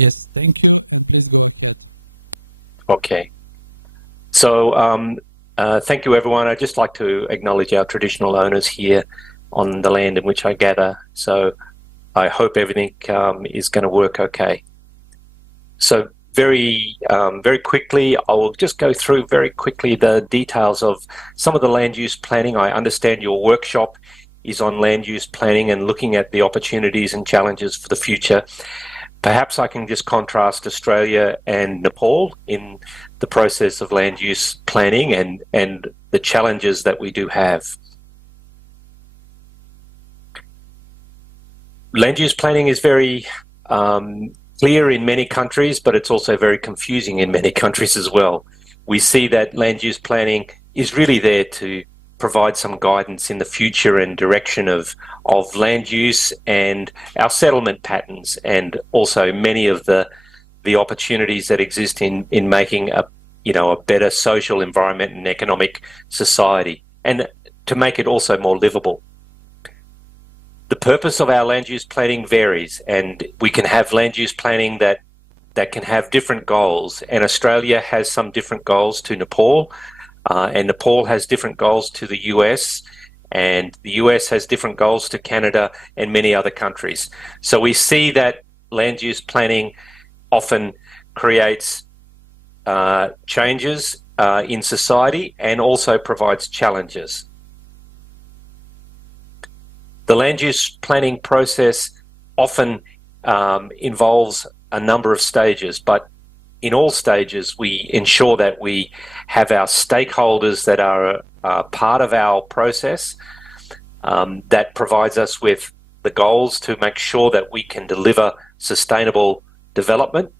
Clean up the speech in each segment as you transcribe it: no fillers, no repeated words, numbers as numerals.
Yes, thank you, and please go ahead. Okay. So thank you, everyone. I'd just like to acknowledge our traditional owners here on the land in which I gather. So I hope everything is going to work okay. So very quickly, I will just go through very quickly the details of some of the land use planning. I understand your workshop is on land use planning and looking at the opportunities and challenges for the future. Perhaps I can just contrast Australia and Nepal in the process of land use planning and the challenges that we do have. Land use planning is very clear in many countries, but it's also very confusing in many countries as well. We see that land use planning is really there to provide some guidance in the future and direction of land use and our settlement patterns, and also many of the opportunities that exist in making a better social environment and economic society, and to make it also more livable. The purpose of our land use planning varies, and we can have land use planning that can have different goals, and Australia has some different goals to Nepal, and Nepal has different goals to the US, and the US has different goals to Canada and many other countries. So we see that land use planning often creates changes in society and also provides challenges. The land use planning process often involves a number of stages, but in all stages we ensure that we have our stakeholders that are part of our process, that provides us with the goals to make sure that we can deliver sustainable development.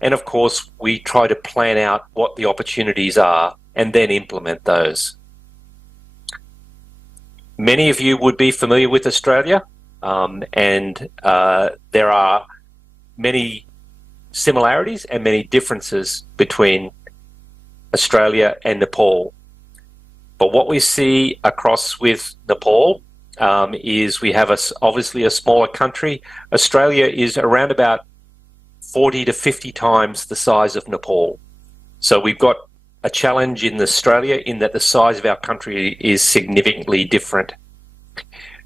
And of course, we try to plan out what the opportunities are and then implement those. Many of you would be familiar with Australia, and there are many similarities and many differences between Australia and Nepal. But what we see across with Nepal is we have obviously a smaller country. Australia is around about 40 to 50 times the size of Nepal. So we've got a challenge in Australia in that the size of our country is significantly different.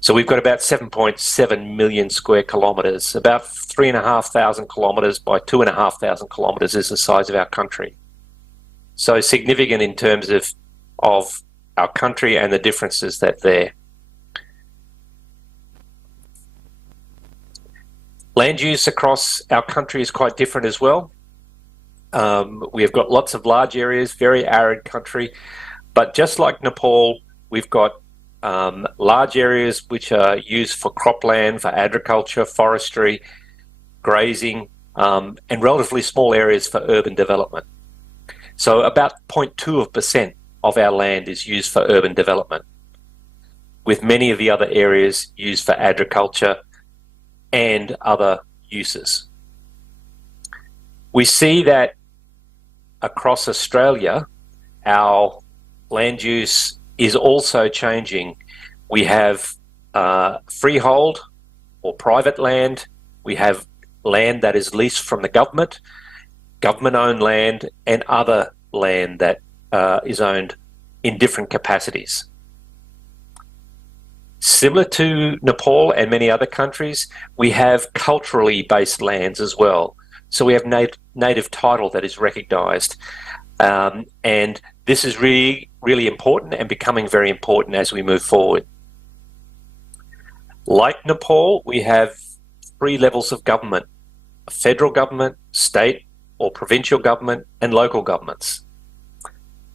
So we've got about 7.7 million square kilometres, about 3,500 kilometres by 2,500 kilometres is the size of our country. So significant in terms of our country and the differences that there. Land use across our country is quite different as well. We have got lots of large areas, very arid country, but just like Nepal, we've got large areas which are used for cropland, for agriculture, forestry, grazing, and relatively small areas for urban development. So about 0.2% of our land is used for urban development, with many of the other areas used for agriculture and other uses. We see that across Australia, our land use is also changing. We have freehold or private land. We have land that is leased from the government, government-owned land, and other land that is owned in different capacities. Similar to Nepal and many other countries, we have culturally based lands as well. So we have native title that is recognised. And this is really, really important and becoming very important as we move forward. Like Nepal, we have 3 levels of government: federal government, state or provincial government, and local governments.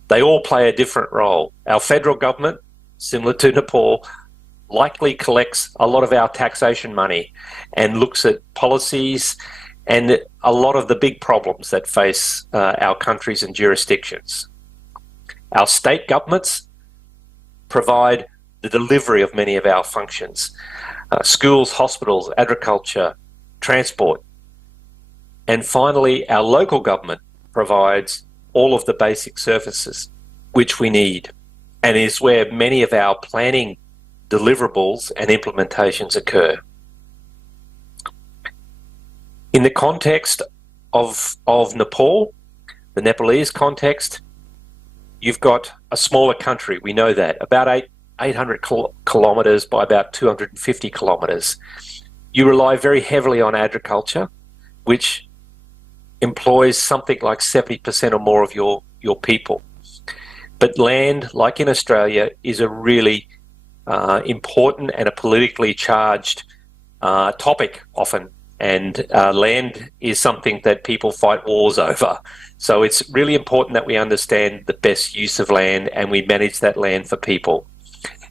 They all play a different role. Our federal government, similar to Nepal, likely collects a lot of our taxation money and looks at policies and a lot of the big problems that face our countries and jurisdictions. Our state governments provide the delivery of many of our functions: schools, hospitals, agriculture, transport. And finally, our local government provides all of the basic services which we need, and is where many of our planning deliverables and implementations occur. In the context of Nepal, the Nepalese context, you've got a smaller country. We know that, about 800 kilometres by about 250 kilometres. You rely very heavily on agriculture, which employs something like 70% or more of your people. But land, like in Australia, is a really important and a politically charged topic often. And land is something that people fight wars over. So it's really important that we understand the best use of land and we manage that land for people.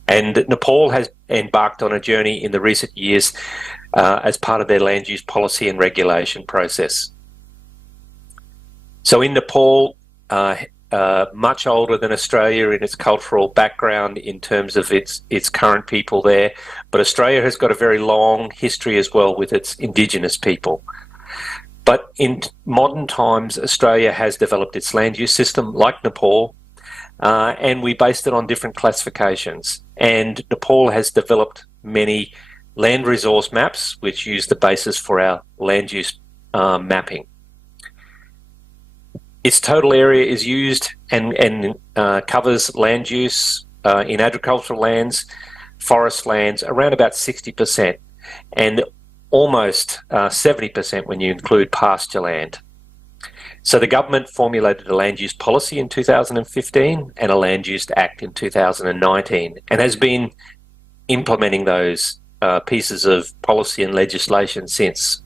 And Nepal has embarked on a journey in the recent years as part of their land use policy and regulation process. So in Nepal, much older than Australia in its cultural background in terms of its current people there, but Australia has got a very long history as well with its Indigenous people. But in modern times, Australia has developed its land use system like Nepal, and we based it on different classifications. And Nepal has developed many land resource maps, which use the basis for our land use mapping. Its total area is used and covers land use in agricultural lands, forest lands, around about 60%, and almost 70% when you include pasture land. So the government formulated a land use policy in 2015 and a land use act in 2019 and has been implementing those pieces of policy and legislation since.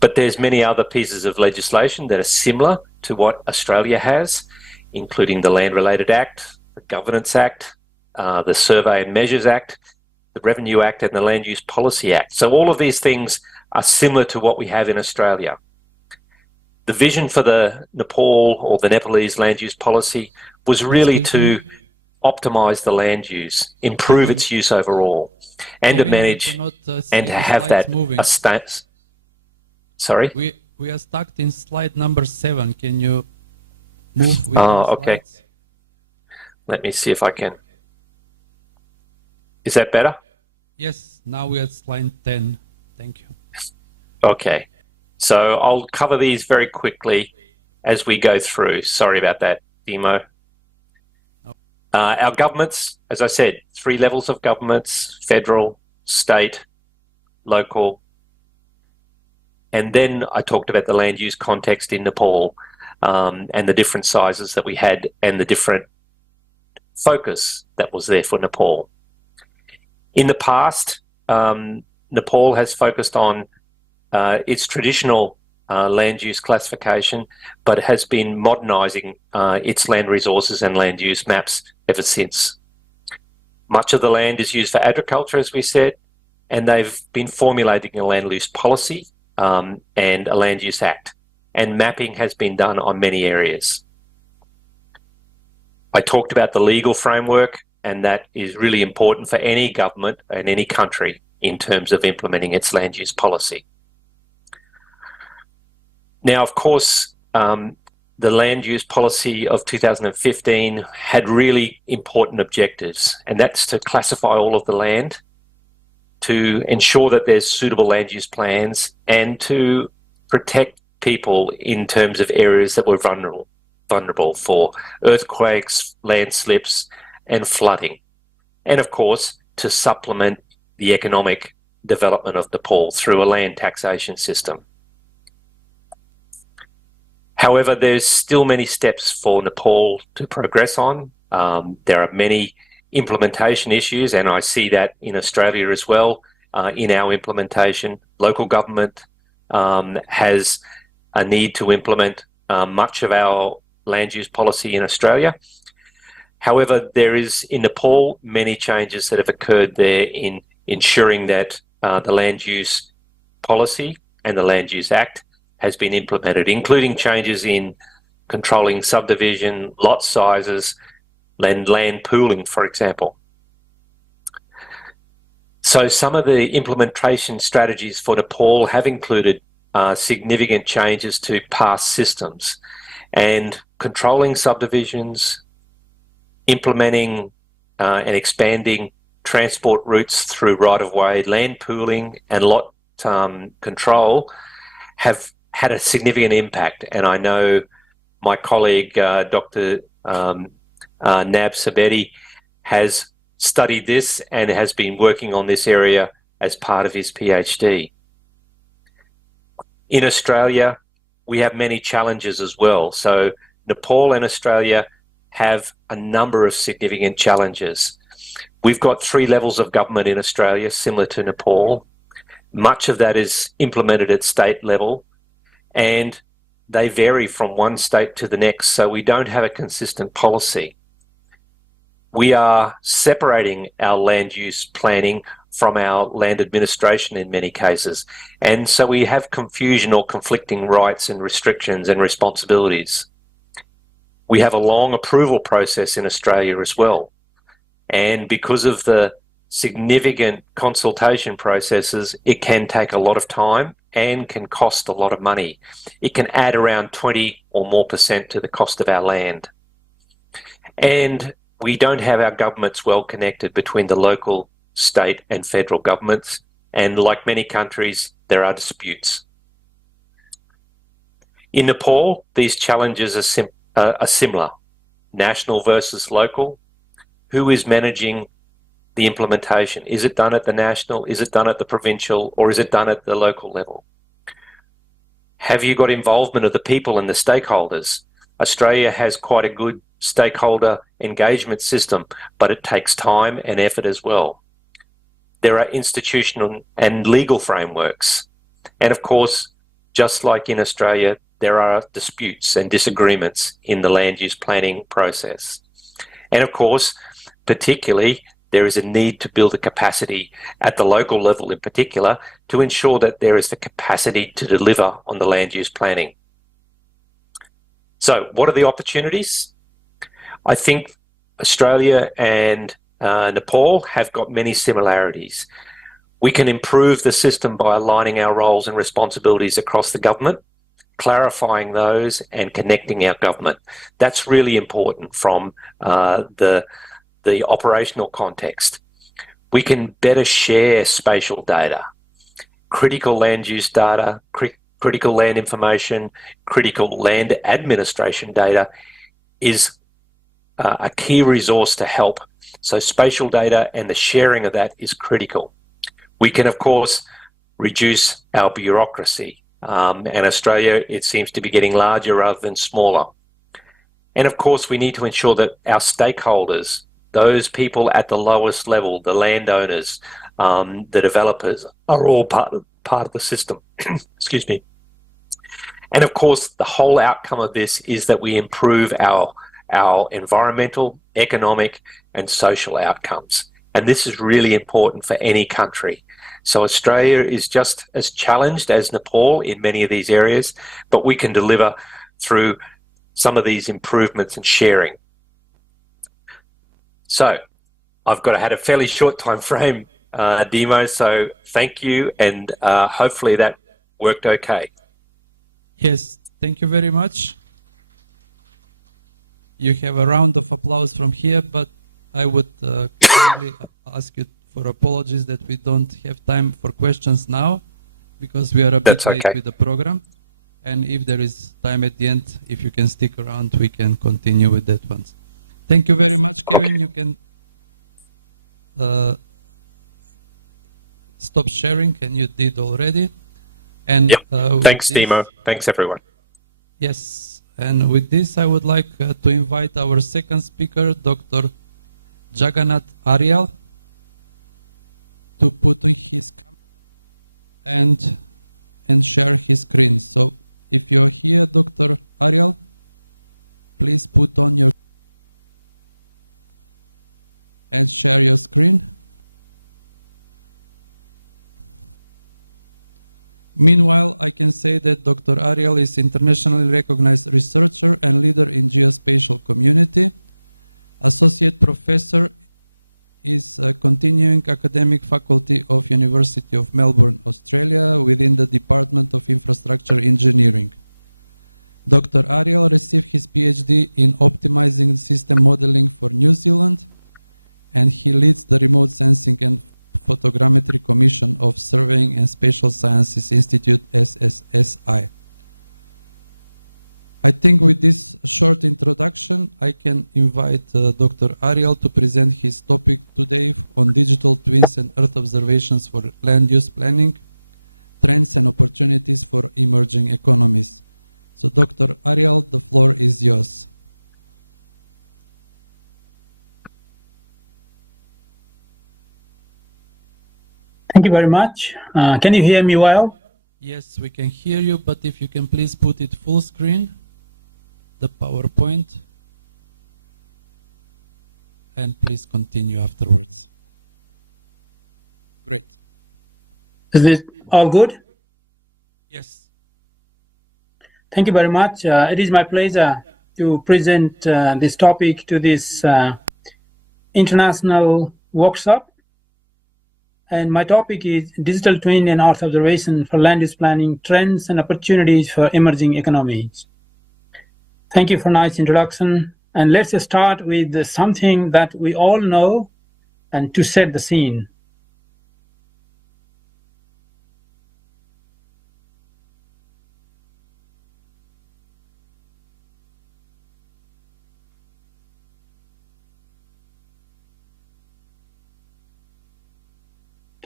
But there's many other pieces of legislation that are similar to what Australia has, including the Land Related Act, the Governance Act, the Survey and Measures Act, the Revenue Act and the Land Use Policy Act. So all of these things are similar to what we have in Australia. The vision for the Nepal or the Nepalese land use policy was really to optimise the land use, improve its use overall, and to manage and to have that a stance. Sorry? We are stuck in slide number 7. Can you move with okay. slides? Let me see if I can. Is that better? Yes, now we are at slide 10. Thank you. Okay. So I'll cover these very quickly as we go through. Sorry about that, Demo. Our governments, as I said, 3 levels of governments: federal, state, local. And then I talked about the land use context in Nepal and the different sizes that we had and the different focus that was there for Nepal. In the past, Nepal has focused on its traditional land use classification, but has been modernising its land resources and land use maps ever since. Much of the land is used for agriculture, as we said, and they've been formulating a land use policy and a land use act, and mapping has been done on many areas. I talked about the legal framework, and that is really important for any government and any country in terms of implementing its land use policy. Now, of course, the land use policy of 2015 had really important objectives, and that's to classify all of the land, to ensure that there's suitable land use plans, and to protect people in terms of areas that were vulnerable for earthquakes, landslips, and flooding. And of course, to supplement the economic development of Nepal through a land taxation system. However, there's still many steps for Nepal to progress on. There are many implementation issues, and I see that in Australia as well. In our implementation, local government has a need to implement much of our land use policy in Australia. However, there is in Nepal many changes that have occurred there in ensuring that the land use policy and the Land Use Act has been implemented, including changes in controlling subdivision, lot sizes, land pooling, for example. So some of the implementation strategies for Nepal have included significant changes to past systems and controlling subdivisions, implementing and expanding transport routes through right-of-way, land pooling and lot control have had a significant impact. And I know my colleague, Dr. Nab Sabeti, has studied this and has been working on this area as part of his PhD. In Australia, we have many challenges as well. So Nepal and Australia have a number of significant challenges. We've got 3 levels of government in Australia, similar to Nepal. Much of that is implemented at state level, and they vary from one state to the next, so we don't have a consistent policy. We are separating our land use planning from our land administration in many cases, and so we have confusion or conflicting rights and restrictions and responsibilities. We have a long approval process in Australia as well, and because of the significant consultation processes, it can take a lot of time and can cost a lot of money. It can add around 20 or more % to the cost of our land. And we don't have our governments well connected between the local, state and federal governments. And like many countries, there are disputes. In Nepal, these challenges are similar. National versus local. Who is managing the implementation? Is it done at the national? Is it done at the provincial? Or is it done at the local level? Have you got involvement of the people and the stakeholders? Australia has quite a good stakeholder engagement system, but it takes time and effort as well. There are institutional and legal frameworks. And of course, just like in Australia, there are disputes and disagreements in the land use planning process. And of course, particularly, there is a need to build a capacity at the local level in particular to ensure that there is the capacity to deliver on the land use planning. So what are the opportunities? I think Australia and Nepal have got many similarities. We can improve the system by aligning our roles and responsibilities across the government, clarifying those and connecting our government. That's really important from the operational context. We can better share spatial data, critical land use data, critical land information, critical land administration data is a key resource to help. So spatial data and the sharing of that is critical. We can, of course, reduce our bureaucracy. And Australia, it seems to be getting larger rather than smaller. And of course, we need to ensure that our stakeholders, those people at the lowest level, the landowners, the developers, are all part of the system. Excuse me. And of course, the whole outcome of this is that we improve our environmental, economic, and social outcomes. And this is really important for any country. So Australia is just as challenged as Nepal in many of these areas, but we can deliver through some of these improvements and sharing. So I've had a fairly short time frame, Demo, so thank you, and hopefully that worked okay. Yes, thank you very much. You have a round of applause from here, but I would kindly ask you for apologies that we don't have time for questions now, because we are a bit late with the program. And if there is time at the end, if you can stick around, we can continue with that one. Thank you very much, Kevin. You can stop sharing, and you did already. And yep. Thanks, Demo. Thanks, everyone. Yes. And with this, I would like to invite our second speaker, Dr. Jagannath Aryal, to put on his camera and share his screen. So if you're here, Dr. Aryal, please put on your and share your screen. Meanwhile, I can say that Dr. Aryal is internationally recognized researcher and leader in geospatial community. Associate professor is a continuing academic faculty of University of Melbourne, Australia, within the Department of Infrastructure Engineering. Dr. Aryal received his PhD in optimizing system modeling for New Zealand, and he leads the Remote Sensing and Photogrammetry Commission of Surveying and Spatial Sciences Institute, SSSI. I think with this short introduction, I can invite Dr. Ariel to present his topic today on digital twins and Earth observations for land use planning, trends and opportunities for emerging economies. So Dr. Ariel, the floor is yours. Thank you very much. Can you hear me well? Yes, we can hear you, but if you can please put it full screen, the PowerPoint, and please continue afterwards. Great. Is it all good? Yes. Thank you very much. It is my pleasure to present this topic to this international workshop. And my topic is digital twin and Earth observation for land use planning, trends and opportunities for emerging economies. Thank you for a nice introduction. And let's start with something that we all know and to set the scene.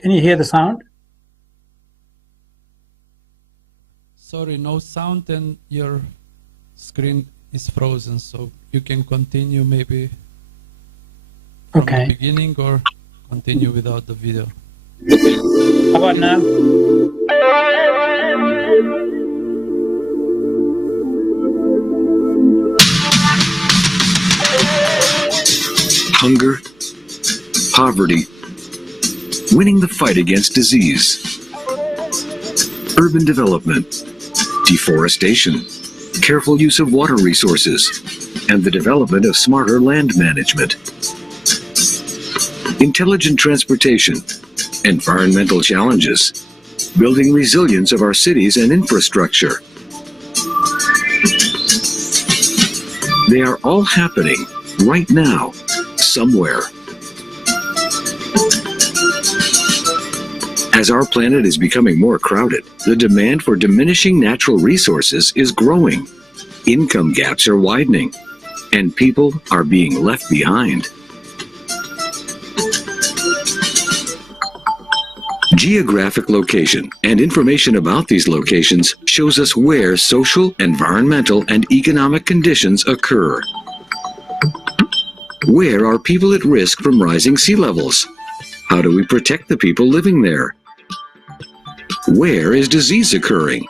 Can you hear the sound? Sorry, no sound and your screen is frozen, so you can continue maybe from the beginning or continue without the video. How about now? Hunger, poverty, winning the fight against disease, urban development, deforestation, careful use of water resources, and the development of smarter land management, intelligent transportation, environmental challenges, building resilience of our cities and infrastructure. They are all happening right now, somewhere. As our planet is becoming more crowded, the demand for diminishing natural resources is growing. Income gaps are widening, and people are being left behind. Geographic location and information about these locations shows us where social, environmental, and economic conditions occur. Where are people at risk from rising sea levels? How do we protect the people living there? Where is disease occurring?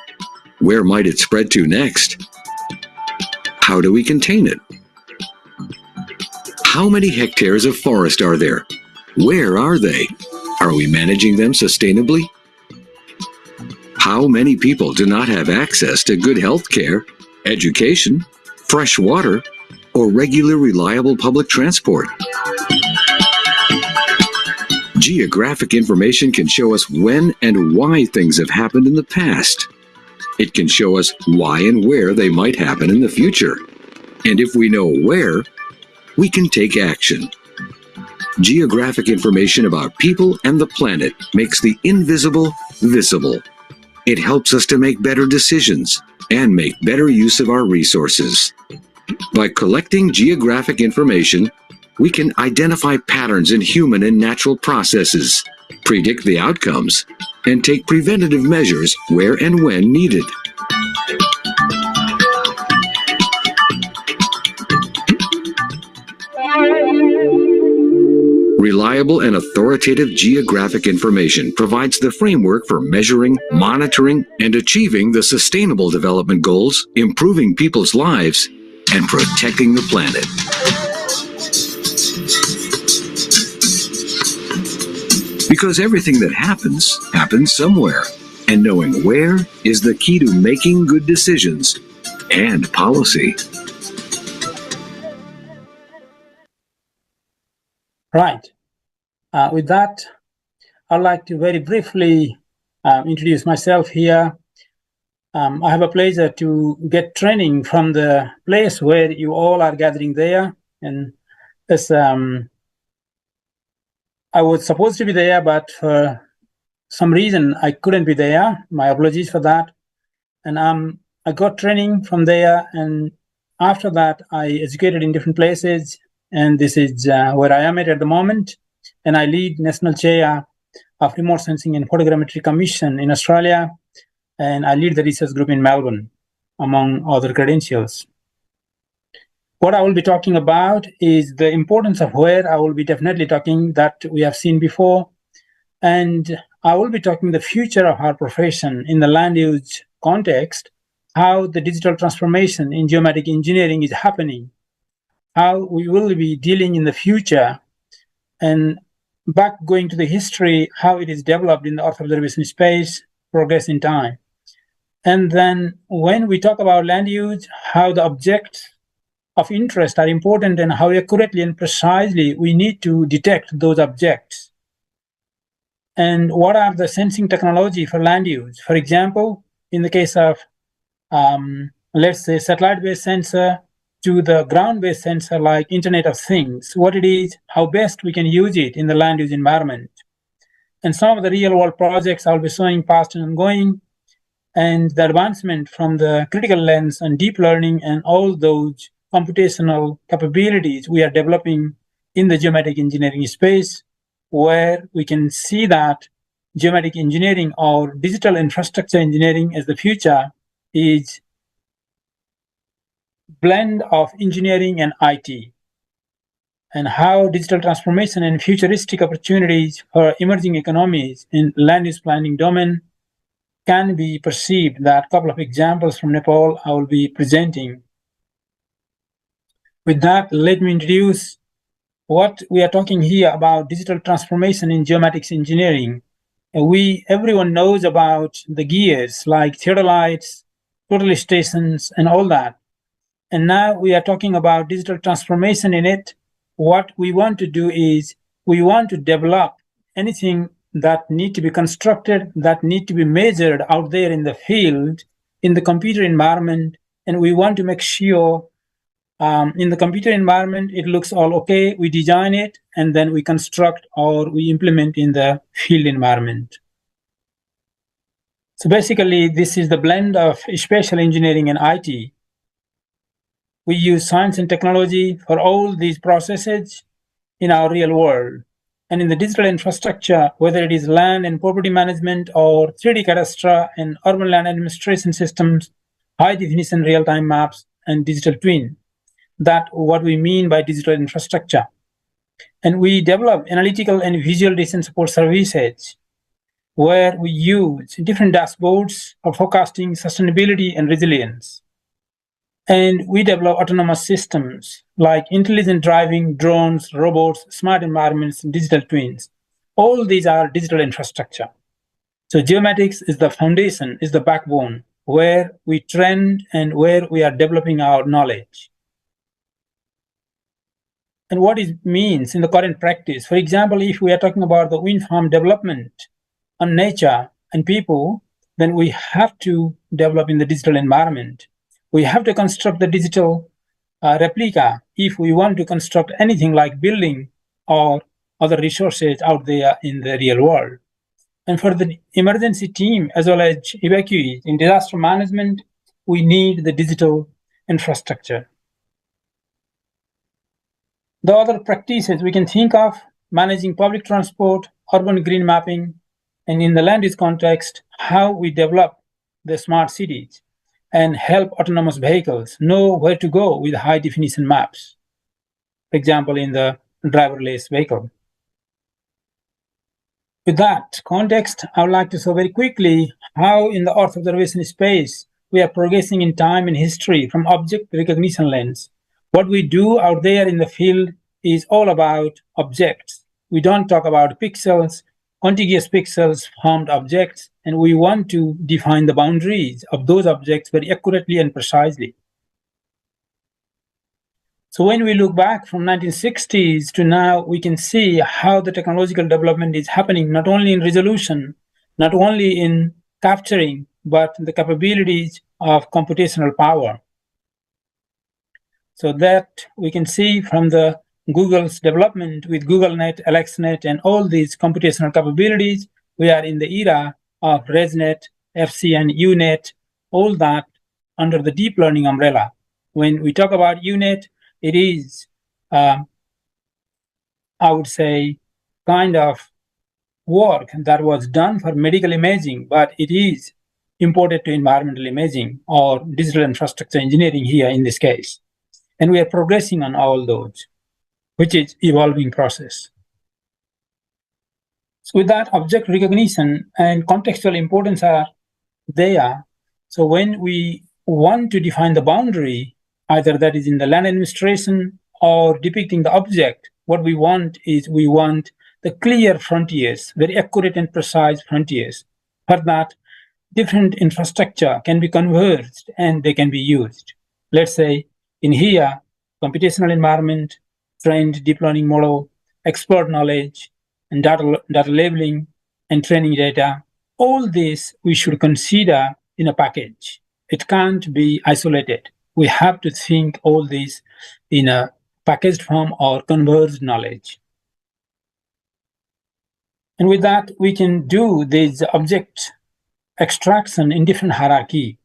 Where might it spread to next? How do we contain it? How many hectares of forest are there? Where are they? Are we managing them sustainably? How many people do not have access to good health care, education, fresh water, or regular reliable public transport? Geographic information can show us when and why things have happened in the past. It can show us why and where they might happen in the future. And if we know where, we can take action. Geographic information about people and the planet makes the invisible visible. It helps us to make better decisions and make better use of our resources. By collecting geographic information, we can identify patterns in human and natural processes, predict the outcomes, and take preventative measures where and when needed. Reliable and authoritative geographic information provides the framework for measuring, monitoring, and achieving the Sustainable Development Goals, improving people's lives, and protecting the planet. Because everything that happens, happens somewhere, and knowing where is the key to making good decisions and policy. Right. With that, I'd like to very briefly introduce myself here. I have a pleasure to get training from the place where you all are gathering there. And as I was supposed to be there, but for some reason I couldn't be there. My apologies for that. And I'm I got training from there, and after that, I educated in different places, and this is where I am at the moment. And I lead National Chair of Remote Sensing and Photogrammetry Commission in Australia, and I lead the research group in Melbourne, among other credentials. What I will be talking about is the importance of where. I will be definitely talking that we have seen before, and I will be talking the future of our profession in the land use context, how the digital transformation in geomatic engineering is happening, how we will be dealing in the future, and back going to the history, how it is developed in the Earth observation space, progress in time. And then when we talk about land use, how the objects of interest are important and how accurately and precisely we need to detect those objects. And what are the sensing technology for land use? For example, in the case of, let's say, satellite-based sensor to the ground-based sensor like Internet of Things, what it is, how best we can use it in the land use environment. And some of the real-world projects I'll be showing past and ongoing, and the advancement from the critical lens and deep learning and all those computational capabilities we are developing in the geometric engineering space, where we can see that geometric engineering or digital infrastructure engineering as the future is blend of engineering and IT, and how digital transformation and futuristic opportunities for emerging economies in land use planning domain can be perceived. That a couple of examples from Nepal I will be presenting. With that, let me introduce what we are talking here about digital transformation in geomatics engineering. Everyone knows about the gears like theodolites, total stations, and all that. And now we are talking about digital transformation in it. What we want to do is we want to develop anything that need to be constructed, that need to be measured out there in the field, in the computer environment, and we want to make sure in the computer environment it looks all okay, we design it, and then we construct or we implement in the field environment. So basically, this is the blend of spatial engineering and IT. We use science and technology for all these processes in our real world. And in the digital infrastructure, whether it is land and property management or 3D cadastre and urban land administration systems, high definition real-time maps, and digital twin. That's what we mean by digital infrastructure. And we develop analytical and visual decision support services where we use different dashboards for forecasting sustainability and resilience. And we develop autonomous systems like intelligent driving, drones, robots, smart environments, digital twins. All these are digital infrastructure. So geomatics is the foundation, is the backbone where we trend and where we are developing our knowledge. And what it means in the current practice. For example, if we are talking about the wind farm development on nature and people, then we have to develop in the digital environment. We have to construct the digital replica if we want to construct anything like building or other resources out there in the real world. And for the emergency team as well as evacuees in disaster management, we need the digital infrastructure. The other practices we can think of: managing public transport, urban green mapping, and in the land use context, how we develop the smart cities and help autonomous vehicles know where to go with high definition maps. For example, in the driverless vehicle. With that context, I would like to show very quickly how in the Earth observation space we are progressing in time and history from object recognition lens. What we do out there in the field is all about objects. We don't talk about pixels, contiguous pixels, formed objects, and we want to define the boundaries of those objects very accurately and precisely. So when we look back from 1960s to now, we can see how the technological development is happening, not only in resolution, not only in capturing, but the capabilities of computational power. So that we can see from the Google's development with GoogleNet, AlexNet, and all these computational capabilities, we are in the era of ResNet, FC, and UNet, all that under the deep learning umbrella. When we talk about UNET, it is, I would say, kind of work that was done for medical imaging, but it is imported to environmental imaging or digital infrastructure engineering here in this case. And we are progressing on all those, which is evolving process. So with that, object recognition and contextual importance are there. So when we want to define the boundary, either that is in the land administration or depicting the object, what we want is we want the clear frontiers, very accurate and precise frontiers. For that, different infrastructure can be converged and they can be used. Let's say in here, computational environment, trained deep learning model, expert knowledge, and data labeling and training data. All this we should consider in a package. It can't be isolated. We have to think all this in a packaged form or converged knowledge. And with that, we can do this object extraction in different hierarchy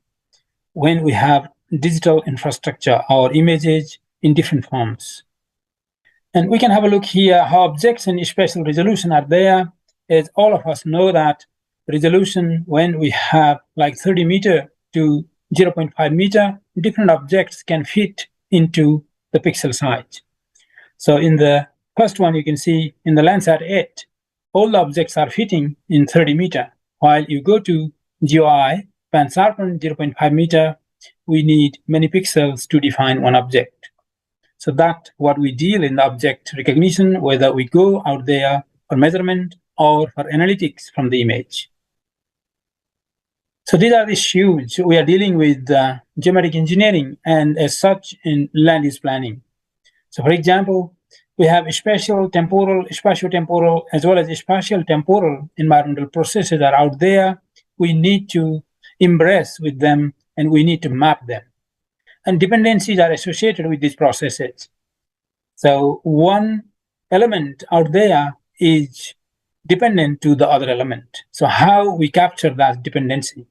when we have digital infrastructure or images in different forms. And we can have a look here how objects and spatial resolution are there. As all of us know that resolution, when we have like 30 meter to 0.5 meter, different objects can fit into the pixel size. So in the first one, you can see in the Landsat 8, all the objects are fitting in 30 meter. While you go to GeoEye, pan-sharpen 0.5 meter, we need many pixels to define one object. So that's what we deal in the object recognition, whether we go out there for measurement or for analytics from the image. So these are the issues we are dealing with geometric engineering and as such in land use planning. So for example, we have spatio-temporal, as well as spatial-temporal environmental processes that are out there. We need to embrace with them and we need to map them. And dependencies are associated with these processes. So one element out there is dependent to the other element. So how we capture that dependency?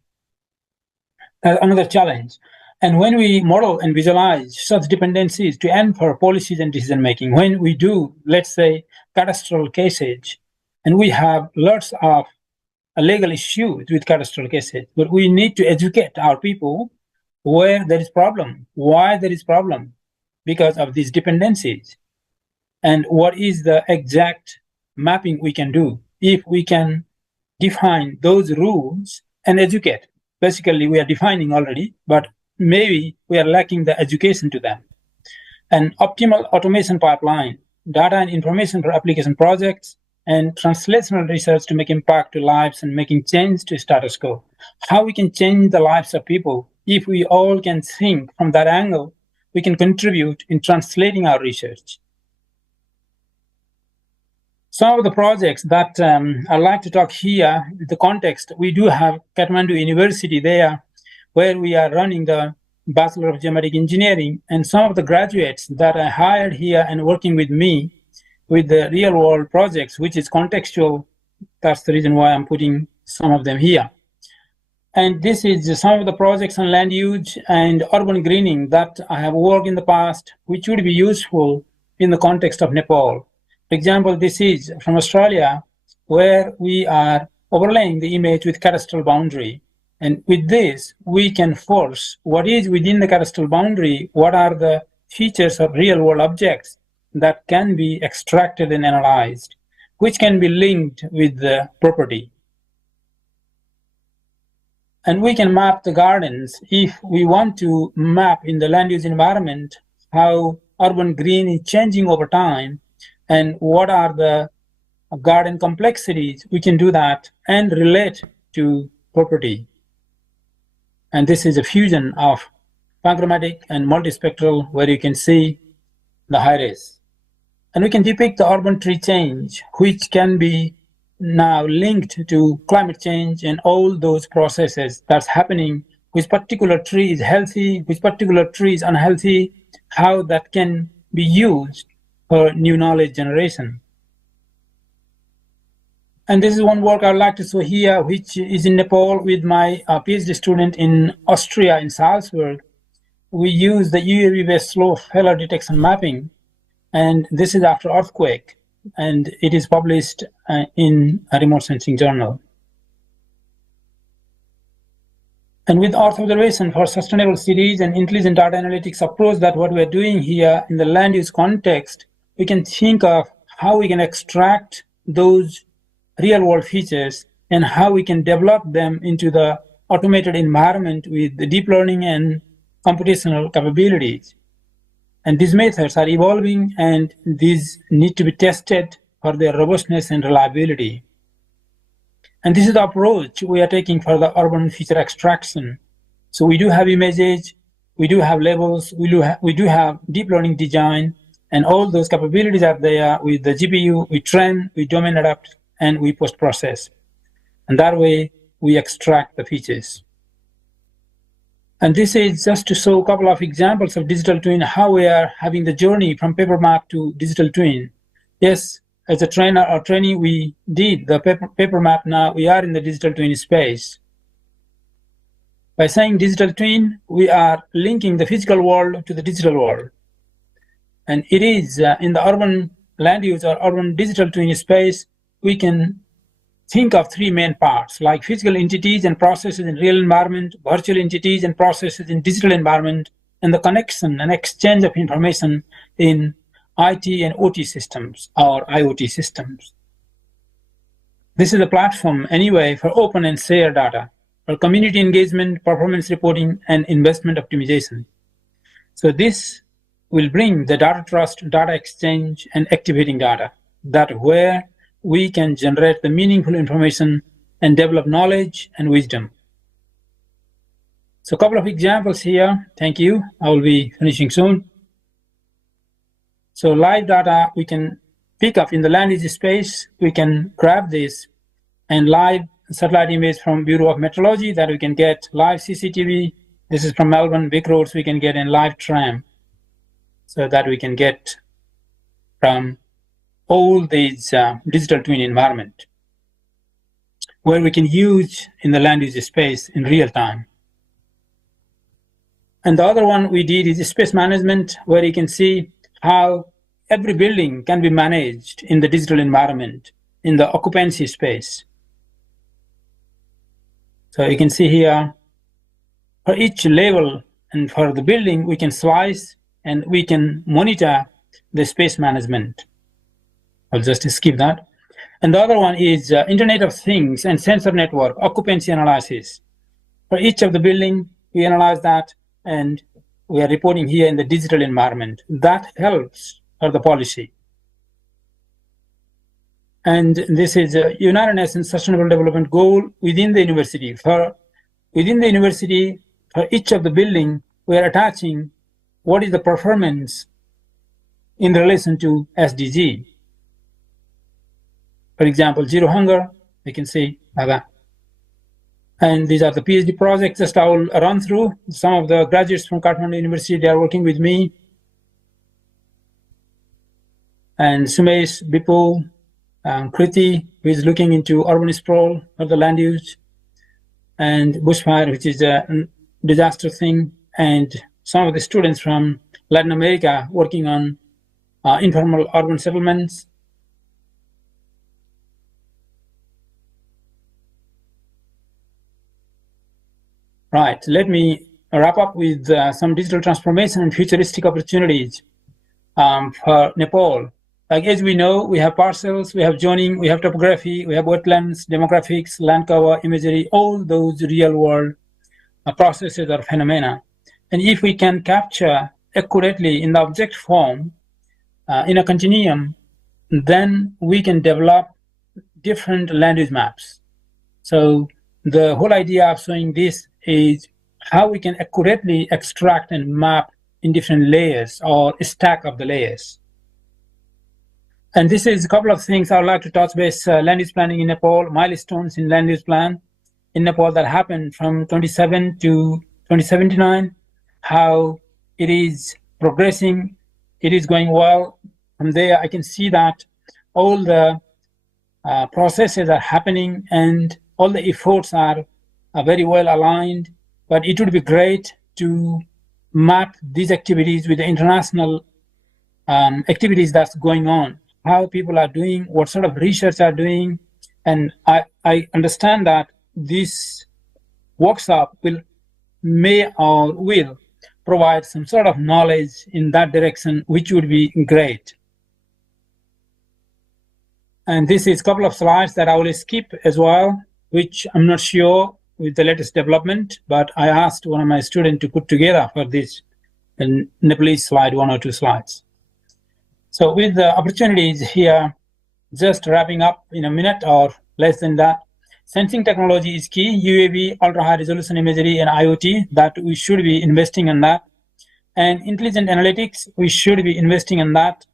Another challenge. And when we model and visualize such dependencies to infer policies and decision making, when we do, let's say, cadastral cases, and we have lots of legal issues with cadastral cases, but we need to educate our people where there is problem, why there is problem, because of these dependencies, and what is the exact mapping we can do if we can define those rules and educate. Basically, we are defining already, but maybe we are lacking the education to them. An optimal automation pipeline, data and information for application projects, and translational research to make impact to lives and making change to status quo. How we can change the lives of people. If we all can think from that angle, we can contribute in translating our research. Some of the projects that I'd like to talk here, the context, we do have Kathmandu University there, where we are running the Bachelor of Geometric Engineering, and some of the graduates that I hired here and working with me with the real world projects, which is contextual. That's the reason why I'm putting some of them here. And this is some of the projects on land use and urban greening that I have worked in the past, which would be useful in the context of Nepal. For example, this is from Australia, where we are overlaying the image with cadastral boundary. And with this, we can force what is within the cadastral boundary, what are the features of real world objects that can be extracted and analyzed, which can be linked with the property. And we can map the gardens if we want to map in the land use environment how urban green is changing over time and what are the garden complexities. We can do that and relate to property. And this is a fusion of panchromatic and multispectral, where you can see the high-res. And we can depict the urban tree change, which can be now linked to climate change and all those processes that's happening, which particular tree is healthy, which particular tree is unhealthy, how that can be used for new knowledge generation. And this is one work I'd like to show here, which is in Nepal with my PhD student in Austria, in Salzburg. We use the UAV-based slow failure detection mapping, and this is after earthquake, and it is published in a remote sensing journal. And with Earth observation for sustainable cities and intelligent data analytics approach, that what we're doing here in the land use context, we can think of how we can extract those real world features and how we can develop them into the automated environment with the deep learning and computational capabilities. And these methods are evolving, and these need to be tested for their robustness and reliability. And this is the approach we are taking for the urban feature extraction. So we do have images, we do have labels, we do have deep learning design, and all those capabilities are there with the GPU. We train, we domain adapt, and we post-process. And that way, we extract the features. And this is just to show a couple of examples of digital twin, how we are having the journey from paper map to digital twin. Yes, as a trainer or trainee, we did the paper map. Now we are in the digital twin space. By saying digital twin, we are linking the physical world to the digital world. And it is in the urban land use or urban digital twin space, we can think of three main parts, like physical entities and processes in real environment, virtual entities and processes in digital environment, and the connection and exchange of information in IT and OT systems or IoT systems. This is a platform anyway for open and shared data, for community engagement, performance reporting, and investment optimization. So this will bring the data trust, data exchange, and activating data, that where we can generate the meaningful information and develop knowledge and wisdom. So a couple of examples here. Thank you. I will be finishing soon. So live data we can pick up in the land use space. We can grab this and live satellite image from Bureau of Meteorology that we can get live CCTV. This is from Melbourne, big roads we can get in live tram. So that we can get from all these digital twin environment where we can use in the land use space in real time. And the other one we did is space management, where you can see how every building can be managed in the digital environment in the occupancy space. So you can see here for each level and for the building, we can slice and we can monitor the space management. I'll just skip that. And the other one is Internet of Things and sensor network occupancy analysis. For each of the building, we analyze that and we are reporting here in the digital environment. That helps for the policy. And this is a United Nations Sustainable Development Goal within the university. Within the university, for each of the building, we are attaching what is the performance in relation to SDG. For example, zero hunger, you can see like that. And these are the PhD projects. Just I will run through some of the graduates from Kathmandu University. They are working with me. And Sumesh, Bipul, Kriti, who is looking into urban sprawl for the land use, and bushfire, which is a disaster thing, and some of the students from Latin America working on informal urban settlements. Right, let me wrap up with some digital transformation and futuristic opportunities for Nepal. Like as we know, we have parcels, we have zoning, we have topography, we have wetlands, demographics, land cover, imagery, all those real world processes or phenomena. And if we can capture accurately in the object form in a continuum, then we can develop different land use maps. So the whole idea of showing this is how we can accurately extract and map in different layers or stack of the layers. And this is a couple of things I would like to touch base. Land use planning in Nepal, milestones in land use plan in Nepal that happened from 27 to 2079, how it is progressing, it is going well. From there, I can see that all the processes are happening and all the efforts are very well aligned, but it would be great to map these activities with the international activities that's going on, how people are doing, what sort of research are doing. And I understand that this workshop may or will provide some sort of knowledge in that direction, which would be great. And this is a couple of slides that I will skip as well, which I'm not sure with the latest development, but I asked one of my students to put together for this Nepalese slide, 1 or 2 slides. So with the opportunities here, just wrapping up in a minute or less than that, sensing technology is key, UAV, ultra-high resolution imagery, and IoT, that we should be investing in that. And intelligent analytics, we should be investing in that.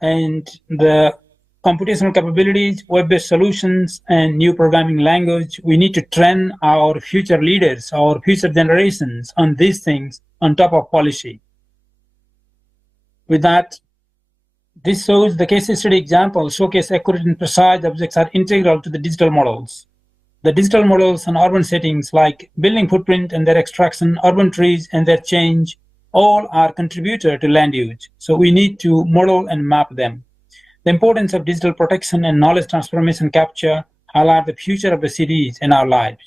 And the computational capabilities, web-based solutions, and new programming language, we need to train our future leaders, our future generations on these things on top of policy. With that, this shows the case study example, showcase accurate and precise objects are integral to the digital models. The digital models on urban settings like building footprint and their extraction, urban trees and their change, all are contributor to land use. So we need to model and map them. The importance of digital protection and knowledge transformation capture highlight the future of the cities and our lives.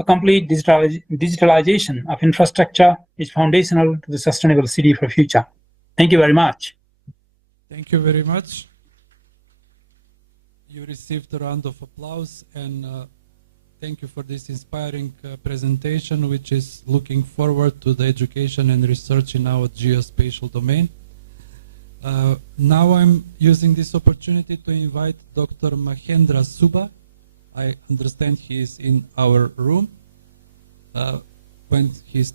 A complete digitalization of infrastructure is foundational to the sustainable city for future. Thank you very much. Thank you very much. You received a round of applause, and thank you for this inspiring presentation, which is looking forward to the education and research in our geospatial domain. Now I'm using this opportunity to invite Dr. Mahendra Suba. I understand he is in our room. When he's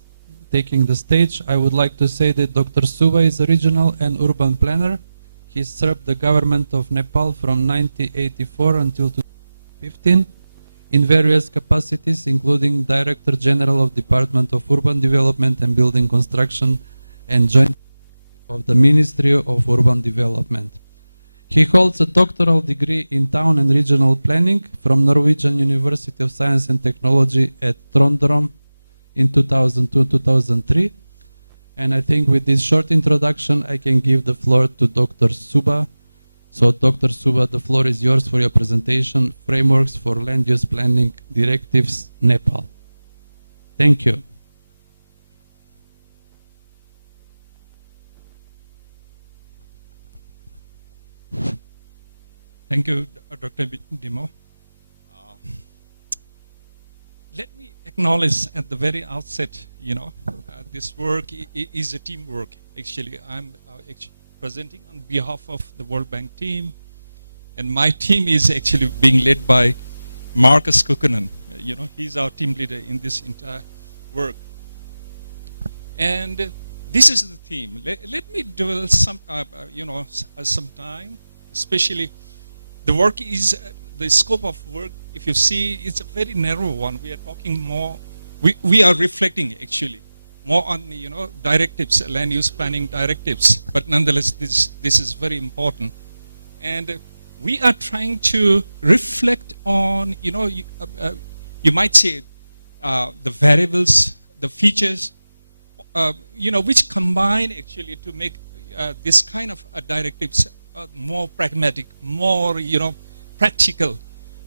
taking the stage, I would like to say that Dr. Suba is a regional and urban planner. He served the government of Nepal from 1984 until 2015 in various capacities, including Director General of Department of Urban Development and Building Construction and Joint of the Ministry of Urban Development. He holds a doctoral degree in Town and Regional Planning from Norwegian University of Science and Technology at Trondheim in 2002-2003. And I think with this short introduction, I can give the floor to Dr. Suba. So Dr. Suba, the floor is yours for your presentation, Frameworks for Land Use Planning Directives, Nepal. Thank you. Thank you, Dr. Dimo. Let me acknowledge at the very outset, this work is a teamwork. Actually, I'm presenting on behalf of the World Bank team, and my team is actually being led by Marcus Kukkonen. He's our team leader in this entire work. And this is the theme. Let me dwell some time, especially the work is, the scope of work, if you see, it's a very narrow one. We are talking more, we are reflecting actually more on, directives, land use planning directives, but nonetheless, this is very important. And we are trying to reflect on, you might say, the variables, the features, which combine actually to make this kind of directives more pragmatic, more practical,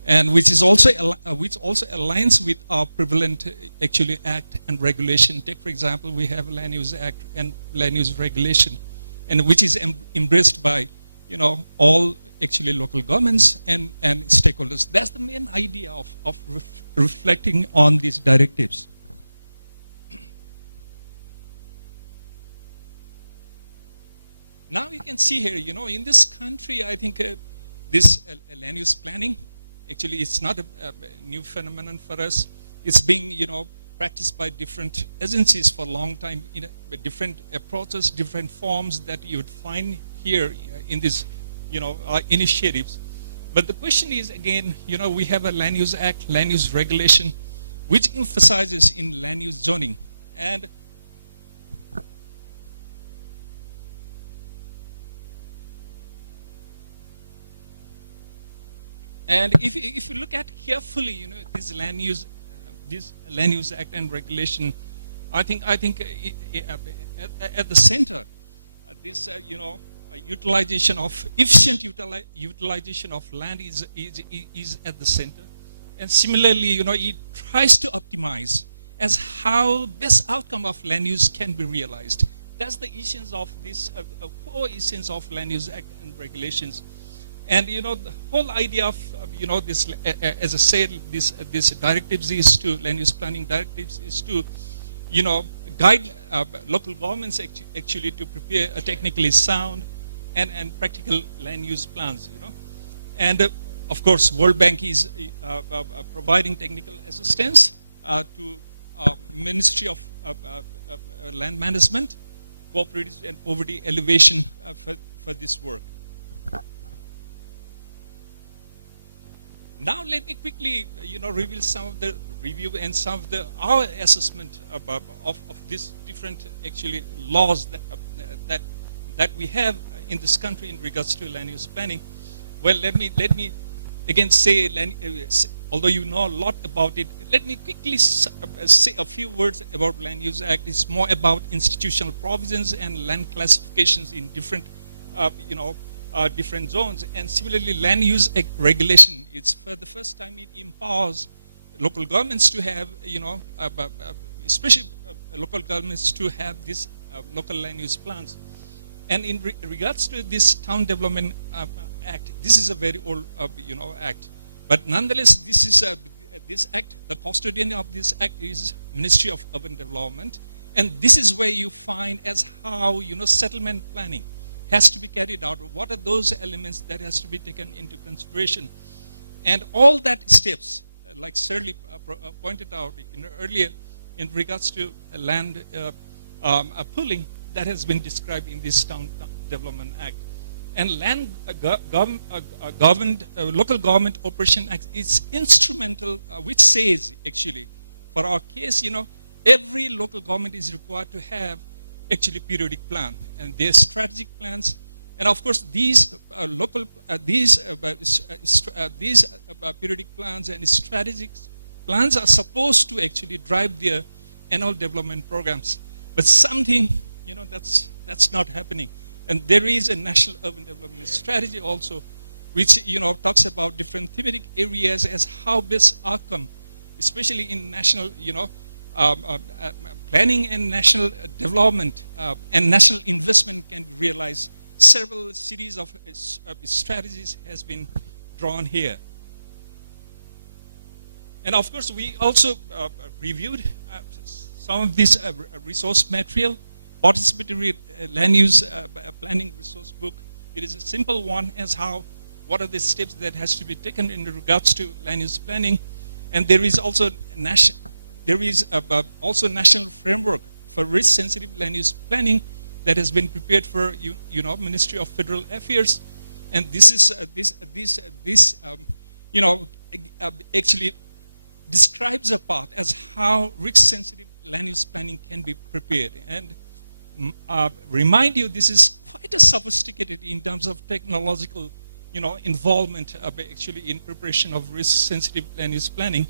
and which also aligns with our prevalent actually act and regulation. Take for example, we have Land Use Act and Land Use Regulation, and which is embraced by all actually local governments and stakeholders. That's the main idea of reflecting on these directives. Now you can see here, in this country, I think this land use planning, actually it's not a new phenomenon for us. It's being, practiced by different agencies for a long time, with different approaches, different forms that you would find here in these, initiatives. But the question is, again, we have a Land Use Act, Land Use Regulation, which emphasizes in land use zoning. And if you look at carefully, you know, this Land Use Act and regulation, I think at the center, this utilization of efficient utilization of land is at the center, and similarly, you know, it tries to optimize as how best outcome of land use can be realized. That's the essence of this core essence of Land Use Act and regulations. And you know, the whole idea of you know, this, as I said, this directives is to land use planning directives is to, you know, guide local governments actually to prepare a technically sound and practical land use plans. You know, and of course, World Bank is providing technical assistance to Ministry of Land Management, Cooperatives and Poverty Elevation for this work. Now let me quickly, you know, reveal some of the review and some of our assessment of these different actually laws that we have in this country in regards to land use planning. Well, let me again say, although you know a lot about it, let me quickly say a few words about Land Use Act. It's more about institutional provisions and land classifications in different, different zones. And similarly, Land Use Act regulation, it's for the first time it empowers local governments to have, you know, especially local governments to have these local land use plans. And in regards to this Town Development Act, this is a very old, act. But nonetheless, this is this act. The custodian of this act is Ministry of Urban Development, and this is where you find as how, you know, settlement planning has to be carried out. What are those elements that has to be taken into consideration, and all that steps, like Shirley pointed out earlier, in regards to land pooling, that has been described in this Town Development Act. And Local Government Operation Act is instrumental, which says actually, for our case, you know, every local government is required to have actually periodic plan, and their strategic plans, and of course these periodic plans and strategic plans are supposed to actually drive their annual development programs. But something, you know, that's not happening. And there is a national urban development strategy also, which, you know, talks about different thematic areas as how best outcome, especially in national, you know, planning and national development and national investment can be realized. Several series of strategies has been drawn here. And of course, we also reviewed some of this resource material. Participatory land use planning resource book. It is a simple one as how, what are the steps that has to be taken in regards to land use planning. And there is also national framework for risk-sensitive land use planning that has been prepared for Ministry of Federal Affairs. And this is actually describes a path as how risk-sensitive land use planning can be prepared. And remind you, this is quite a sophisticated in terms of technological, you know, involvement actually in preparation of risk-sensitive land use planning.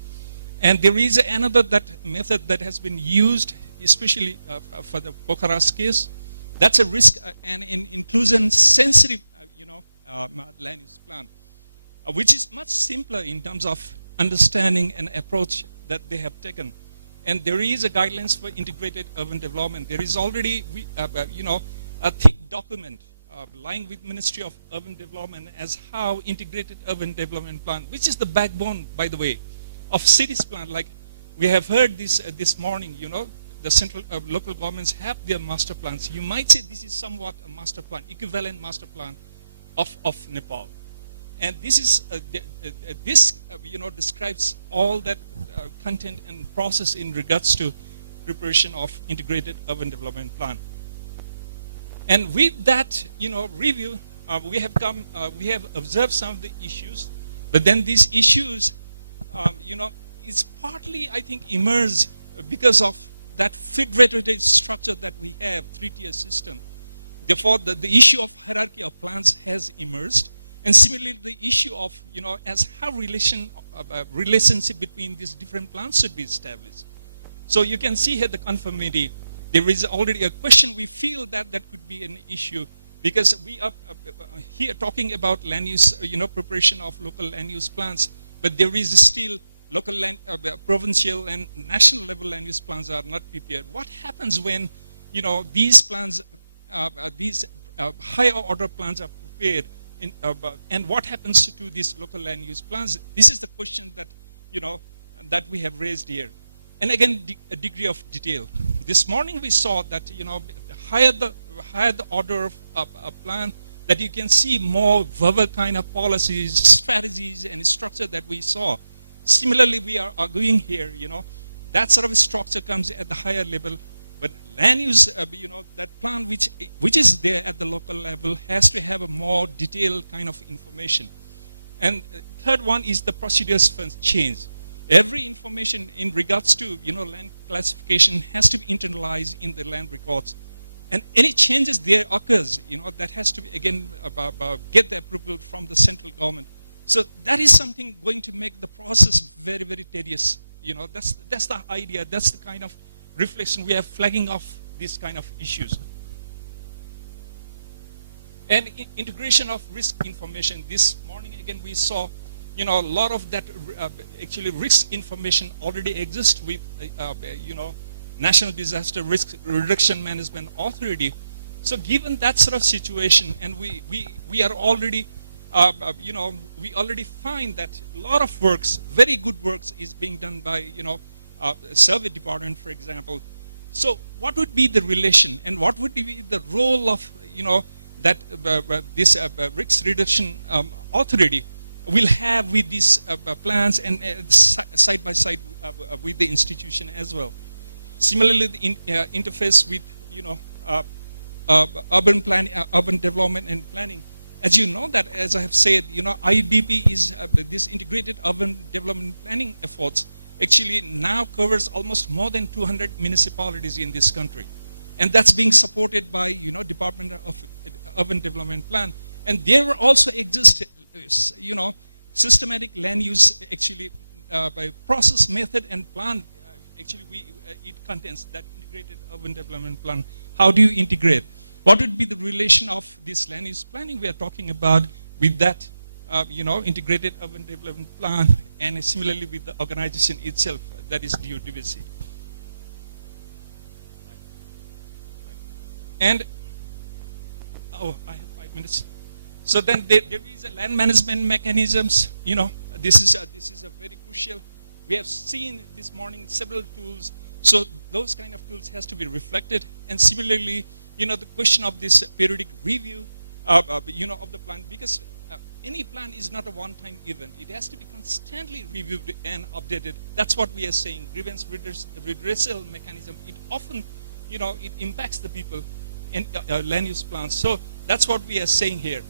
And there is another method that has been used, especially for the Pokhara's case. That's a risk and inclusion-sensitive, land use plan, which is much simpler in terms of understanding and approach that they have taken. And there is a guidelines for integrated urban development. There is already, a thick document lying with Ministry of Urban Development as how integrated urban development plan, which is the backbone, by the way, of cities plan. Like we have heard this morning, you know, the central local governments have their master plans. You might say this is somewhat a master plan, equivalent master plan of Nepal. And this is describes all that content and process in regards to preparation of integrated urban development plan. And with that, review, we have observed some of the issues, but then these issues, is partly, I think, emerged because of that federated structure that we have, three-tier system. Therefore, the issue of hierarchy of plans has emerged. And similarly, the issue of, as how relationship between these different plans should be established. So you can see here the conformity. There is already a question. We feel that that could be an issue because we are here talking about land use, preparation of local land use plans, but there is still local land, provincial and national level land use plans are not prepared. What happens when, these plans, these higher order plans are prepared, and what happens to these local land use plans? This is the question that, that we have raised here. And again, a degree of detail. This morning we saw that, higher the order of a plan, that you can see more verbal kind of policies, strategies, and structure that we saw. Similarly, we are arguing here, that sort of structure comes at the higher level, but land use, that plan which is there at the local level has to have a more detailed kind of information. And third one is the procedures for change. Every information in regards to, land classification has to be internalized in the land records. And any changes there occurs, that has to be, again, get the approval from the central government. So that is something going to make the process very, very tedious. That's the idea. That's the kind of reflection we are flagging off these kind of issues. And integration of risk information. This morning, again, we saw, a lot of that actually risk information already exists with, National Disaster Risk Reduction Management Authority. So given that sort of situation, and we are already, we already find that a lot of works, very good works, is being done by, survey department, for example. So what would be the relation, and what would be the role of, that this risk reduction authority will have with these plans and side by side with the institution as well. Similarly, the interface with, urban development and planning. As you know that, as I have said, IDP is this integrated urban development planning efforts actually now covers almost more than 200 municipalities in this country. And that's being supported by, Department of Urban Development Plan. And there also exist, systematic land use actually by process, method, and plan. Actually, it contains that integrated urban development plan. How do you integrate? What would be the relation of this land use planning we are talking about with that, integrated urban development plan, and similarly with the organization itself, that is DODBC. And, I have 5 minutes. So then there is a land management mechanisms. This is a very crucial. We have seen this morning several tools. So those kind of tools has to be reflected. And similarly, the question of this periodic review, of the plan, because any plan is not a one-time event. It has to be constantly reviewed and updated. That's what we are saying. Grievance redressal mechanism. It often, it impacts the people in land use plans. So that's what we are saying here.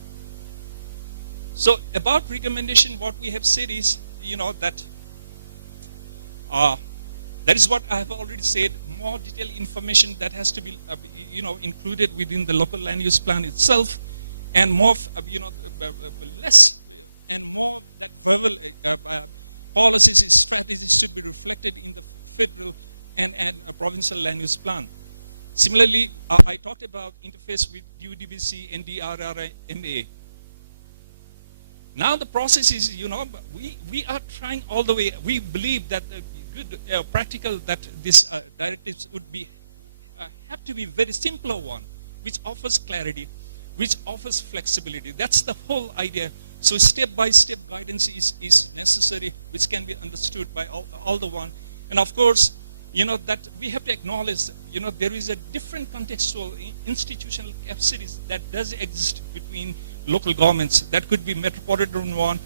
So about recommendation, what we have said is, that that is what I have already said. More detailed information that has to be, included within the local land use plan itself, and more, less and more that verbal policies, strategies should be reflected in the federal and provincial land use plan. Similarly, I talked about interface with DODBC and DRRMA. Now the process is, we are trying all the way. We believe that the good, practical, that this directives would be, have to be very simpler one, which offers clarity, which offers flexibility. That's the whole idea. So step-by-step guidance is necessary, which can be understood by all the one. And of course, that we have to acknowledge, there is a different contextual institutional capacities that does exist between local governments. That could be metropolitan one,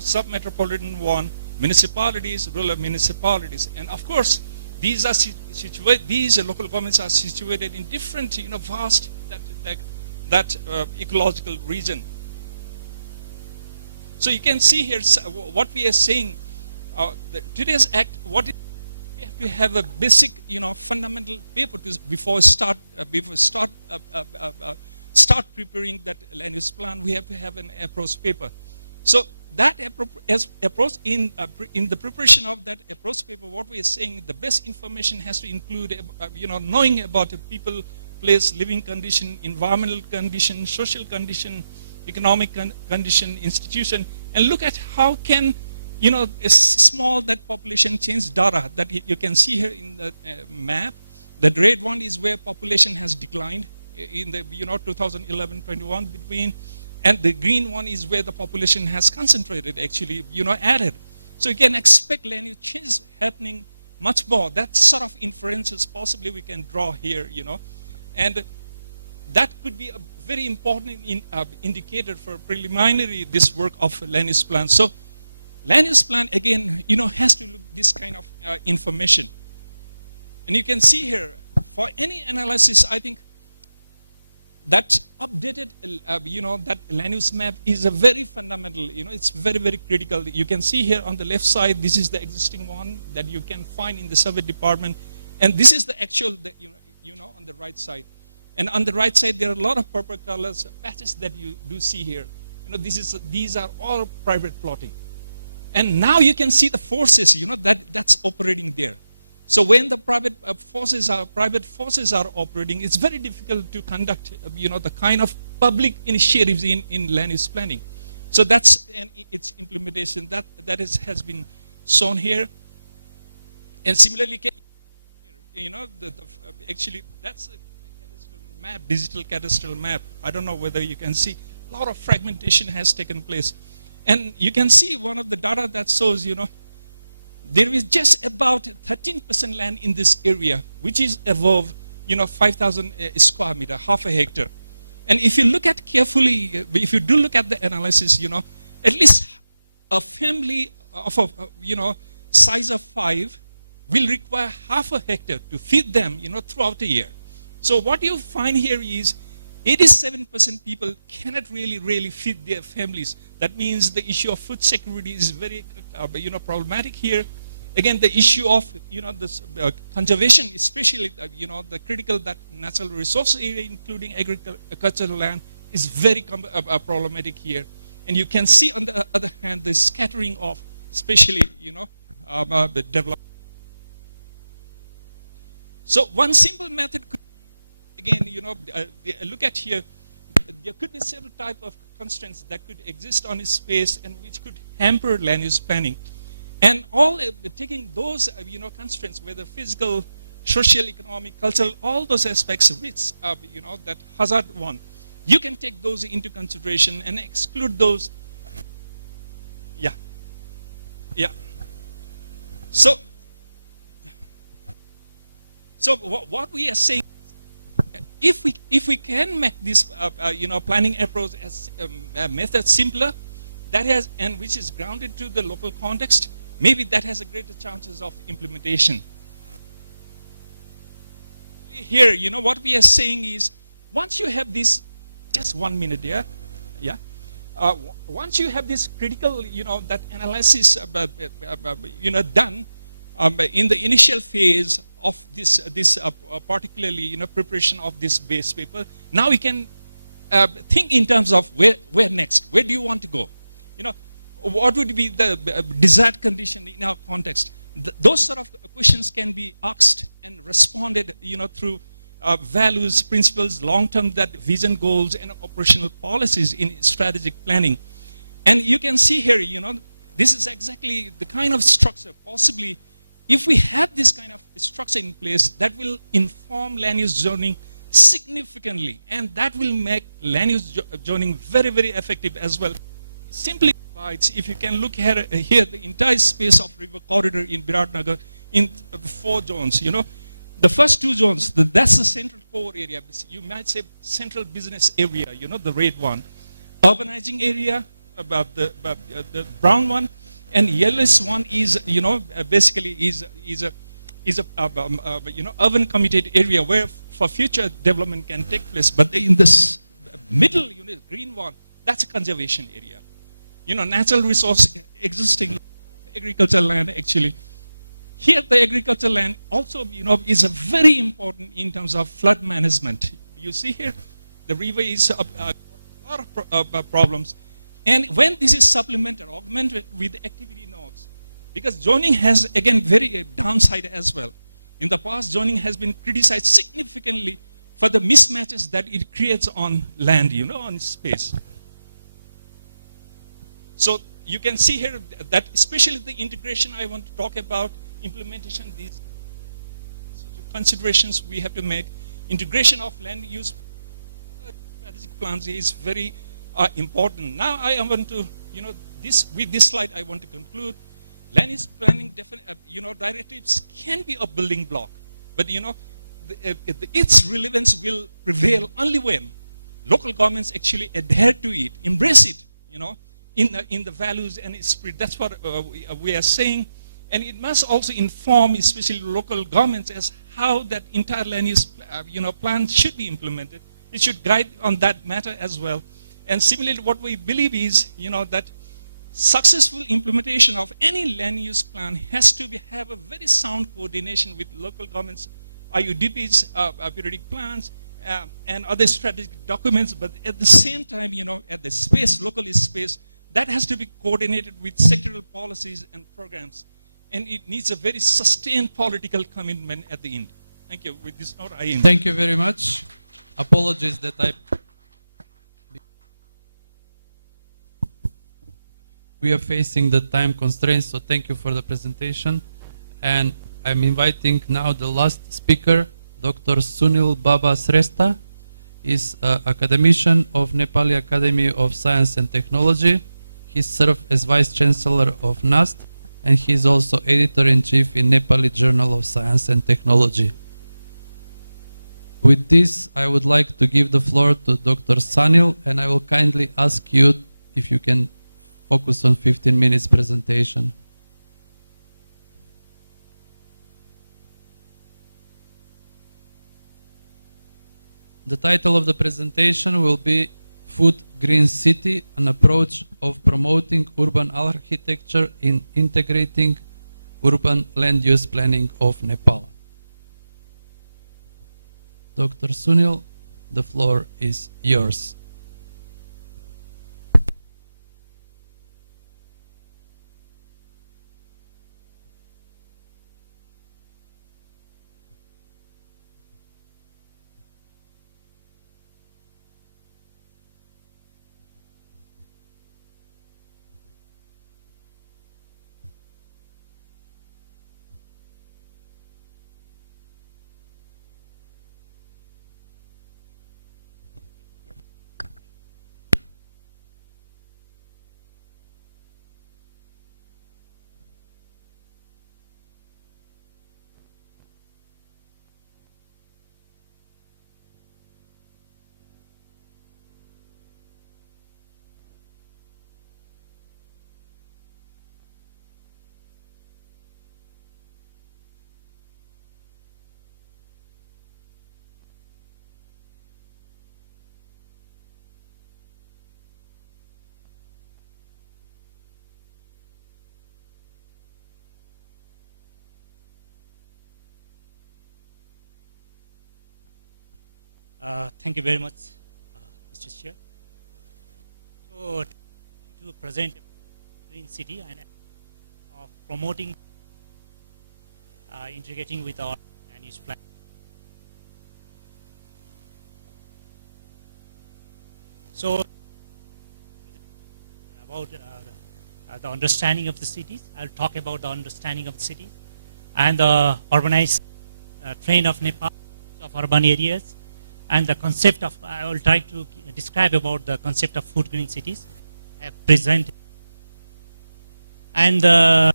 sub-metropolitan one, municipalities, rural municipalities. And of course, these are these local governments are situated in different, vast, that ecological region. So you can see here what we are saying. Today's act, we have to have a start preparing that land use plan, we have to have an approach paper. So that approach in the preparation of that approach paper, what we are saying, the best information has to include, knowing about the people, place, living condition, environmental condition, social condition, economic condition, institution, and look at how can, small that population change data that you can see here in the map. The red one is where population has declined in the 2011-21 between, and the green one is where the population has concentrated, actually, added. So you can expect land use change happening much more. That sort of inferences possibly we can draw here, and that could be a very important indicator for preliminary this work of land use plan. So land use plan, again, has to look this kind of information. And you can see here, for any analysis, I think that updated, that land use map is a very fundamental, it's very, very critical. You can see here on the left side, this is the existing one that you can find in the survey department. And this is the actual, on the right side. And on the right side, there are a lot of purple colors, patches that you do see here. These are all private plotting. And now you can see the forces, that's operating there. So when the private forces are operating, it's very difficult to conduct, the kind of public initiatives in land use planning. So that's its implementation that has been shown here. And similarly, actually that's a cadastral map, digital cadastral map. I don't know whether you can see a lot of fragmentation has taken place. And you can see one of the data that shows, there is just about 13% land in this area, which is above, 5,000 square meter, half a hectare. And if you look at carefully, if you do look at the analysis, at least a family of, size of 5 will require half a hectare to feed them, throughout the year. So what you find here is 87% people cannot really feed their families. That means the issue of food security is very, problematic here. Again, the issue of, this conservation, especially, the critical that natural resource area, including agricultural land, is very problematic here. And you can see on the other hand, the scattering of, especially, the development. So one simple method could be, again, look at here, there could be several types of constraints that could exist on this space and which could hamper land use planning. And all taking those constraints, whether physical, social, economic, cultural, all those aspects, which that hazard one, you can take those into consideration and exclude those. Yeah. So what we are saying, if we can make this planning approach as a method simpler, and which is grounded to the local context, maybe that has a greater chances of implementation. Here, what we are saying is, once you have this, just 1 minute here, once you have this critical, that analysis, done in the initial phase of this particularly, preparation of this base paper, now we can think in terms of where next, where do you want to go? What would be the desired condition in our context? Those sort of questions can be asked and responded, through values, principles, long-term that vision goals, and operational policies in strategic planning. And you can see here, this is exactly the kind of structure, possibly, if we have this kind of structure in place, that will inform land use zoning significantly, and that will make land use zoning very, very effective as well. Simply provides, if you can look here, the entire space of river corridor in Biratnagar in 4 zones, The first 2 zones, that's the central core area. You might say central business area, the red one. Urbanizing area, the brown one, and yellowish one is, basically is a urban committed area where for future development can take place. But in this middle, green one, that's a conservation area. Natural resource existing agricultural land actually. Here, the agricultural land also, is a very important in terms of flood management. You see here, the river is a lot of problems. And when this is supplemented, augmented with activity nodes, because zoning has, again, very downside as well. In the past, zoning has been criticized significantly for the mismatches that it creates on land, on space. So you can see here that especially the integration I want to talk about, implementation, these considerations we have to make. Integration of land use strategic plans is very important. Now I want to, with this slide I want to conclude. Land use planning directives can be a building block, but its relevance will prevail only when local governments actually adhere to it, embrace it, in the values and its spirit. That's what we are saying. And it must also inform, especially local governments, as how that entire land use plan should be implemented. It should guide on that matter as well. And similarly, what we believe is, that successful implementation of any land use plan has to have a very sound coordination with local governments, IUDPs, periodic plans, and other strategic documents. But at the same time, at the space, local space, that has to be coordinated with sectoral policies and programs. And it needs a very sustained political commitment at the end. Thank you. With this note, I end. Thank you very much. Apologies that we are facing the time constraints, so thank you for the presentation. And I'm inviting now the last speaker, Dr. Sunil Baba Srestha. Is academician of Nepali Academy of Science and Technology. He served as Vice Chancellor of NAST, and he is also Editor-in-Chief in Nepali Journal of Science and Technology. With this, I would like to give the floor to Dr. Sunil, and I will kindly ask you if you can focus on 15 minutes presentation. The title of the presentation will be Food Green City, an approach of promoting urban architecture in integrating urban land use planning of Nepal. Dr. Sunil, the floor is yours. Thank you very much, Mr. Chair. So, to present a green city and promoting, integrating with our land use plan. So, about the understanding of the cities, I'll talk about the understanding of the cities and the urbanized trend of Nepal, of urban areas. And the concept of, I will try to describe about the concept of food green cities I have presented. And the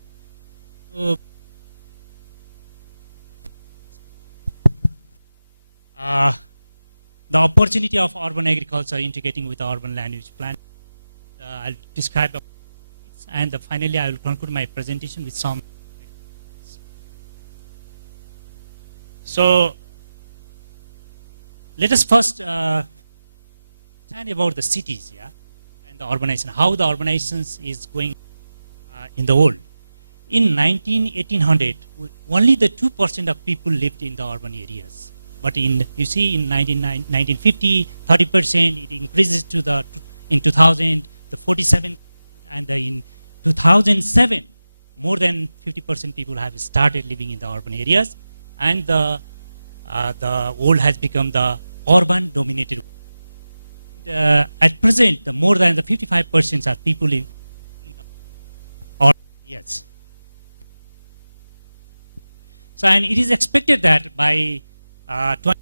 opportunity of urban agriculture integrating with the urban land use plan. I'll describe about this, and finally I will conclude my presentation with some. So, let us first understand about the cities, and the urbanization, how the urbanization is going in the world. In 1800, only the 2% of people lived in the urban areas. But you see in 1950, 30%, it increases to in 2000, the 47, and in 2007, more than 50% people have started living in the urban areas, and the world has become the urban dominated world. And, at present, more than the 55% are people living in the urban areas. So, and it is expected that by 2020,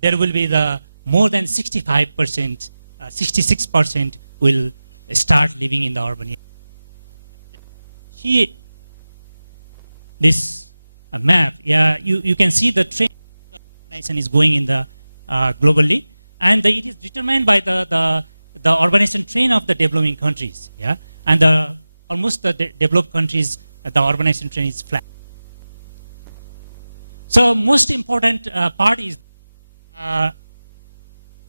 there will be the more than 65%, 66% will start living in the urban area. Here, this map, yeah, you can see the trend of urbanization is going in the globally, and it is determined by the urbanization trend of the developing countries, yeah, and almost the developed countries, the urbanization trend is flat. So most important part is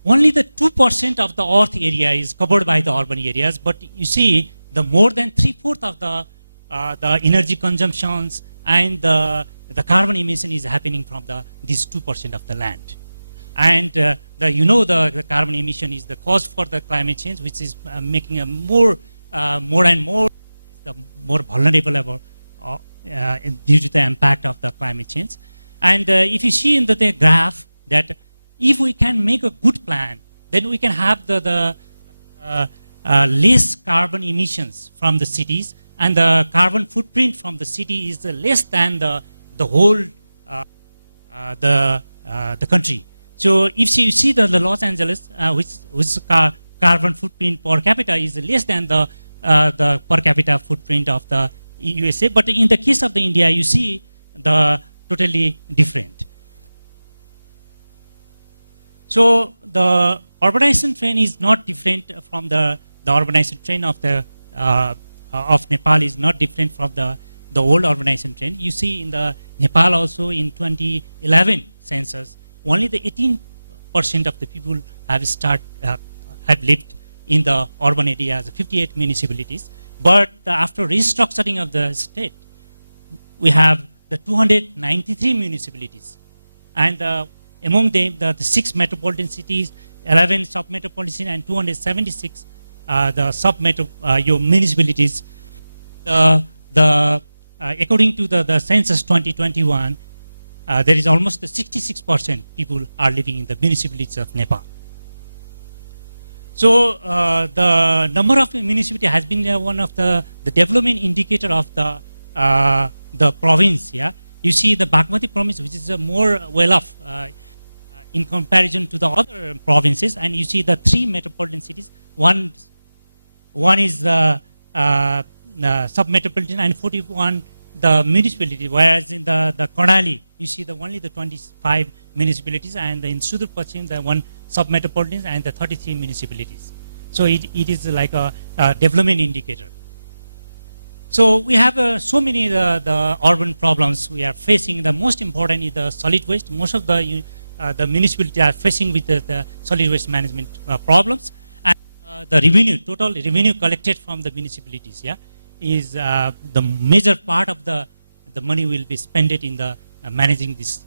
only the 2% of the earth area is covered by the urban areas, but you see the more than 3/4 of the energy consumptions and the carbon emission is happening from these 2% of the land. And the carbon emission is the cause for the climate change, which is making a more and more the more vulnerable about, due to the impact of the climate change. And if you see in the graph that if we can make a good plan, then we can have the less carbon emissions from the cities, and the carbon footprint from the city is less than the whole the country. So if you see the Los Angeles, which carbon footprint per capita is less than the per capita footprint of the USA, but in the case of the India, you see the totally different. So the urbanization trend is not different from the urbanization trend of Nepal is not different from the old urbanization trend. You see in the Nepal also in 2011 census, only the 18% of the people have lived in the urban areas, 58 municipalities. But after restructuring of the state, we have the 293 municipalities. And among them, the 6 metropolitan cities, 11 sub-metropolitan, and 276 the municipalities. According to the census 2021, there is almost 66% people are living in the municipalities of Nepal. So the number of municipalities has been one of the development indicator of the province. Yeah, you see the Bagmati province, which is more well off in comparison to the other provinces, and you see the 3 metropolitan cities. One is the sub-metropolitan, and 41 the municipality, whereas in the Karnali, you see only the 25 municipalities, and in Sudur Paschim, the 1 sub-metropolitan and the 33 municipalities. So it is like a development indicator. So we have so many the urban problems we are facing. The most important is the solid waste. Most of the municipalities are facing with the solid waste management problems. And the total revenue collected from the municipalities, yeah, is the major part of the money will be spent in the managing this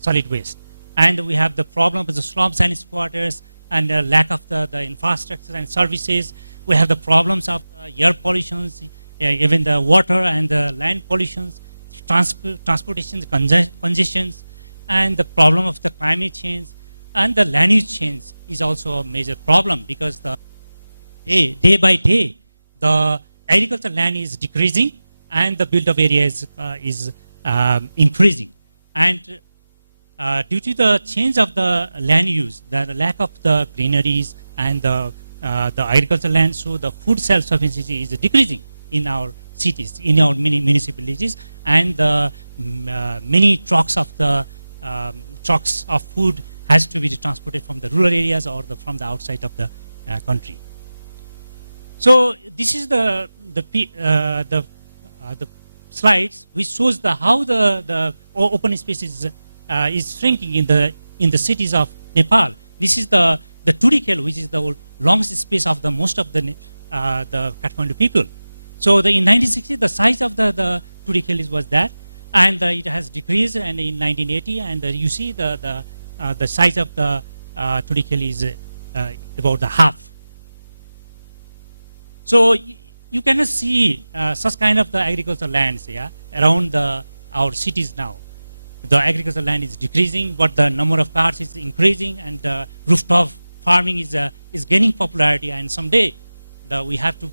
solid waste. And we have the problem of the slums and squatters and lack of the infrastructure and services. We have the problems of air pollutions, even the water and the land pollutions, transportation congestions, and the problem of the climate change, and the land use change is also a major problem, because day by day the agricultural land is decreasing and the built-up area is increasing. And due to the change of the land use, the lack of the greeneries and the agricultural land, so the food self-sufficiency is decreasing in our cities, in our many municipalities, and the many trucks of food has to be transported from the rural areas or from the outside of the country. So this is the slides which shows how the open space is shrinking in the cities of Nepal. This is the Turikel, which is the longest space of the most of the Kathmandu people. So in 1960, the size of the Turikel was that, And it has decreased and in 1980, and you see the size of the Turikeli is about the half. So you cannot see such kind of the agricultural lands around our cities now. The agricultural land is decreasing, but the number of cars is increasing, and the rooftop farming is gaining popularity. And someday, we have to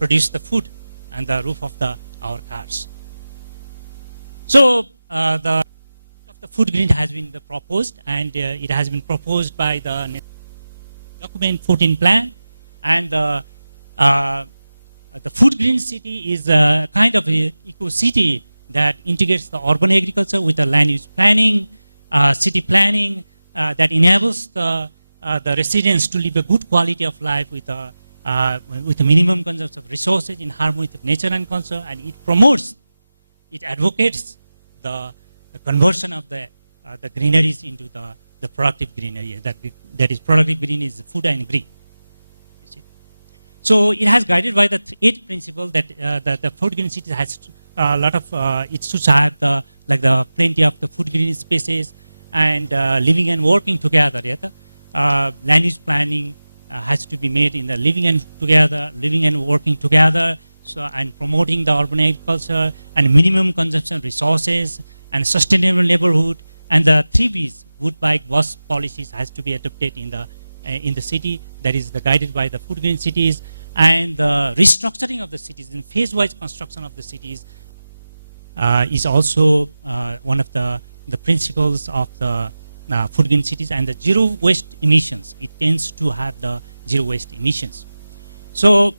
produce the food and the roof of our cars. So the food grid has been proposed, and it has been proposed by the document 14 plan, and the food green city is a kind of a eco city that integrates the urban agriculture with the land use planning, city planning, that enables the residents to live a good quality of life with a minimum consumption of resources in harmony with nature and culture, and it advocates the conversion of the greeneries into the productive greenery. That is, productive green is food and green. You see? So it has guided by the 8 principles that the food green city has a lot of. It should have the plenty of the food green spaces and living and working together. Land use planning has to be made in the living and working together. So, and promoting the urban agriculture and minimum consumption resources and sustainable neighborhood, and the 3 Bs, good bike bus policies has to be adopted in the city. That is guided by the food green cities, and the restructuring of the cities in phase-wise construction of the cities is also one of the principles of the food green cities, and the zero waste emissions. It tends to have the zero waste emissions. So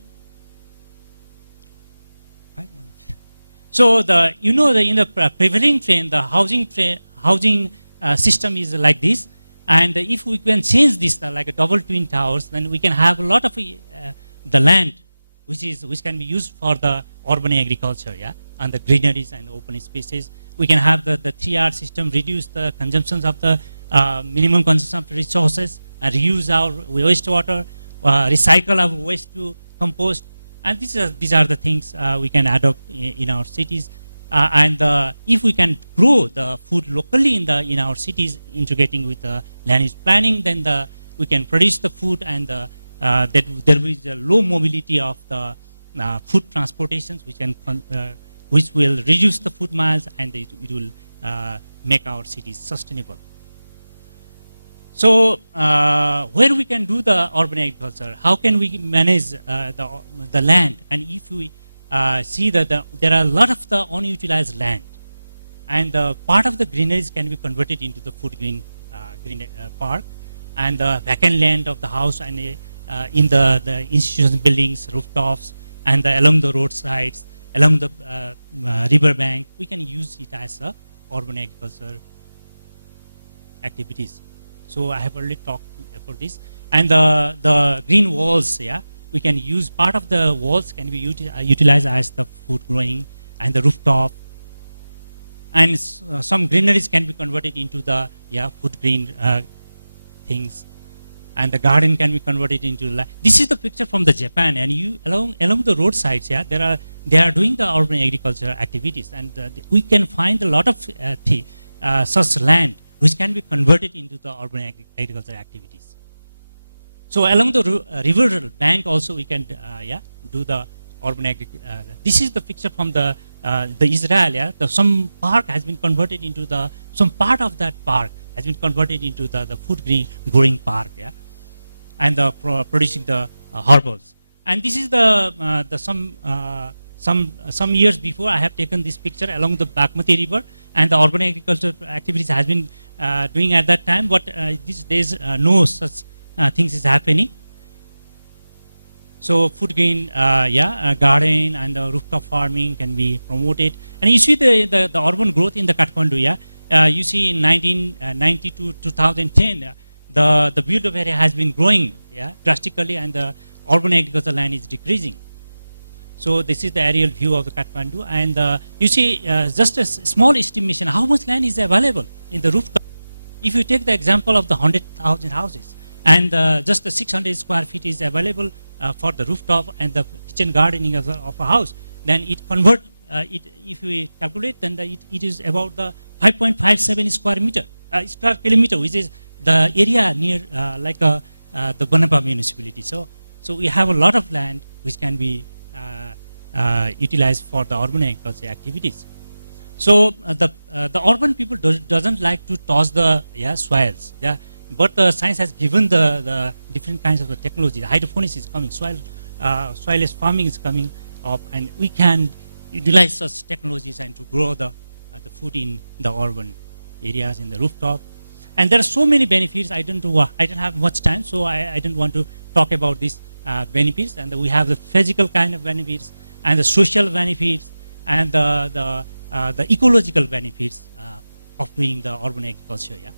in the prevailing trend, the housing system is like this, and if we can change this like a double twin towers, then we can have a lot of the land which can be used for the urban agriculture, and the greeneries and open spaces. We can have the 3R system, reduce the consumptions of the minimum consumption of resources, and reuse our wastewater, recycle our waste to compost. And these are the things we can adopt in our cities. And if we can grow the food locally in our cities, integrating with the land use planning, then we can produce the food, and that there will be a low mobility of the food transportations, which will reduce the food miles, and it will make our cities sustainable. So where we can do the urban agriculture, how can we manage the land? And if we see that there are a lot of the unutilized land, and part of the greeneries can be converted into the food green park, and the vacant land of the house, and in the institution buildings, rooftops, and along the roadsides, along the river bank, we can use it as a urban agriculture activities. So I have already talked about this. And the green walls, we can use part of the walls can be utilized as the food growing, and the rooftop. And some greeneries can be converted into the food green things. And the garden can be converted into. This is the picture from the Japan, and you along the roadsides, they are doing the urban agriculture activities, and we can find a lot of such land which can be converted into the urban agriculture activities. So along the river bank also we can do the urban agriculture. This is the picture from the Israel. Some park has been converted into some part of that park has been converted into the food growing park, and producing the herbals. And this is some years before I have taken this picture along the Bagmati River, and the urban agriculture activities has been doing at that time, but these days no such things is happening. So food green, garden and the rooftop farming can be promoted. And you see the urban growth in the Kathmandu, you see in 1990 to 2010, the build-up area has been growing drastically, and the urban agriculture land is decreasing. So this is the aerial view of the Kathmandu, and you see just a small estimation how much land is available in the rooftop. If you take the example of the 100,000 houses, and just the 600 square feet is available for the rooftop and the kitchen gardening of a house, then it converts if we calculate, then it is about the 5.57 square kilometer, which is the area near the Banapa municipality. So we have a lot of land which can be utilized for the urban agriculture activities. So the urban people doesn't like to toss the soils. But the science has given the different kinds of the technology. The hydroponics is coming, soilless farming is coming up, and we can utilize such technologies and to grow the food in the urban areas, in the rooftop. And there are so many benefits. I don't have much time, so I don't want to talk about these benefits. And we have the physical kind of benefits, and the social benefits, and the ecological benefits of doing the urban agriculture. Yeah.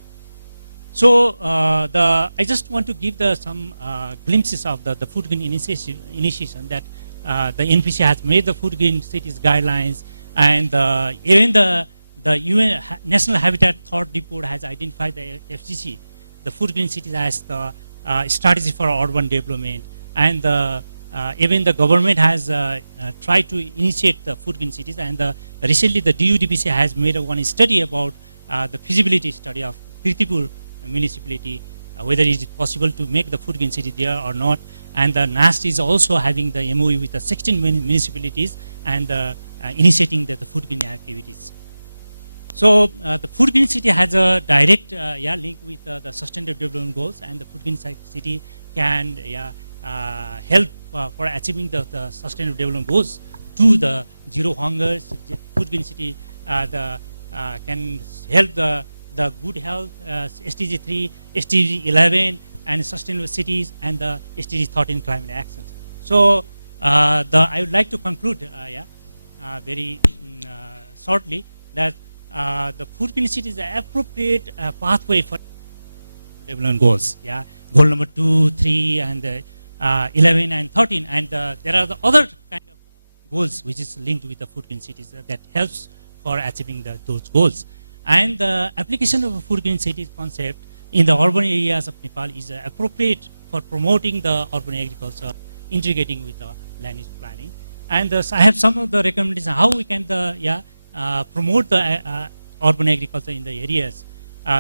So I just want to give some glimpses of the food green initiation that the NPC has made the food green cities guidelines, and even the UN National Habitat Thought Report has identified the FGC, the food green cities, as the strategy for urban development, and even the government has tried to initiate the food green cities, and recently the DUDPC has made one study about the feasibility study of Kirtipur municipality, whether it is possible to make the food green city there or not. And the NAST is also having the MOU with the 16 municipalities and initiating the food green activities. So the food green city has a direct link with the sustainable development goals, and the food green city can help for achieving the sustainable development goals to the zero hunger. Food green city can help the good health, SDG 3, SDG 11, and sustainable cities, and the SDG 13 climate actions. So I would like to conclude very shortly that the food green city is an appropriate pathway for development goals. Yeah, goal number 2, 3, and 11 and 13, and there are the other kind of goals which is linked with the food green cities that helps for achieving those goals. And the application of a food green city concept in the urban areas of Nepal is appropriate for promoting the urban agriculture, integrating with the land use planning. And I have some of the recommendations how we can promote the urban agriculture in the areas.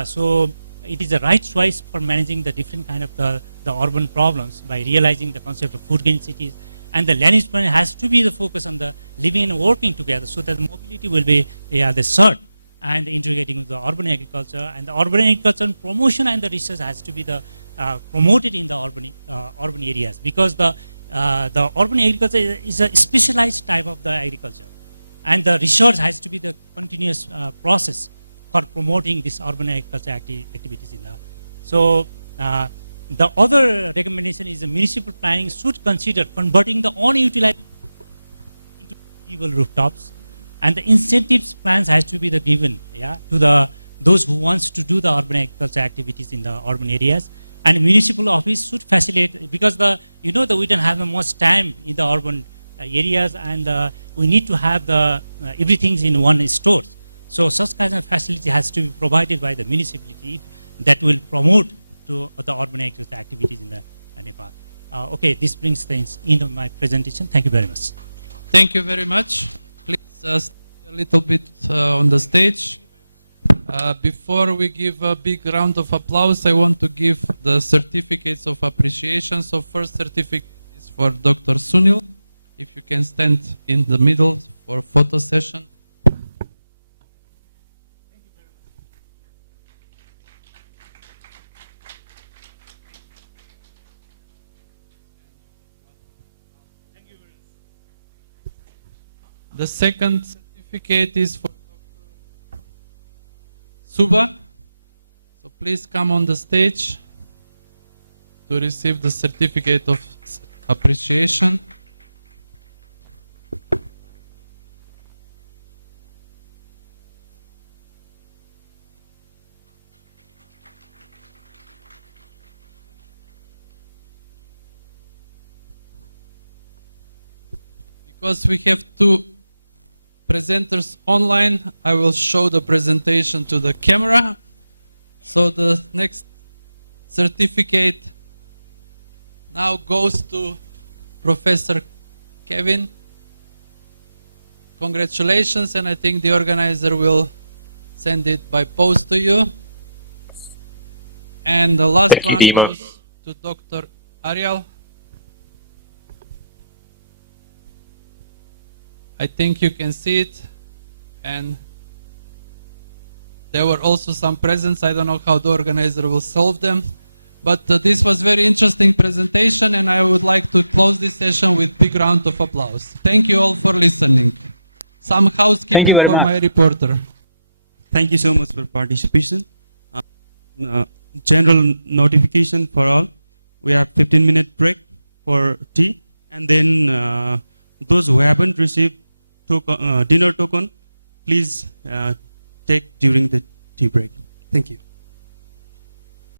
So it is the right choice for managing the different kind of the urban problems by realizing the concept of food green cities. And the land use planning has to be the focus on the living and working together, so that mobility will be the third, and integrating with the urban agriculture. And the urban agriculture promotion and the research has to be promoted in the urban areas, because the urban agriculture is a specialized type of the agriculture, and the research has to be the continuous process for promoting this urban agriculture activities in the. So the other recommendation is the municipal planning should consider converting the unutilized into livable rooftops, and the incentives plans has to be given to those who wants to do the urban agriculture activities in the urban areas. And municipal office should facilitate, because we don't have much time in the urban areas, and we need to have everything in one store. So such kind of facility has to be provided by the municipality that will promote to the urban agriculture activities in the Nepal. Okay, this brings the end of my presentation. Thank you very much. Thank you very much. Please stay a little bit on the stage. Before we give a big round of applause, I want to give the certificates of appreciation. So first certificate is for Dr. Sunil. If you can stand in the middle for photo session. The second certificate is for Dr. Suba. So please come on the stage to receive the certificate of appreciation. Because we have two presenters online, I will show the presentation to the camera. So the next certificate now goes to Professor Kevin Congratulations, and I think the organizer will send it by post to you. And the last Thank you, one Dima. goes to Dr. Ariel. I think you can see it. And there were also some presents. I don't know how the organizer will solve them. But this was very interesting presentation, and I would like to close this session with a big round of applause. Thank you all for listening. Some housekeeping Thank you very for much. my reporter. Thank you so much for participation. General notification for all. We have 15-minute break for tea, and then those who haven't received dinner token, please take during the tea break. Thank you.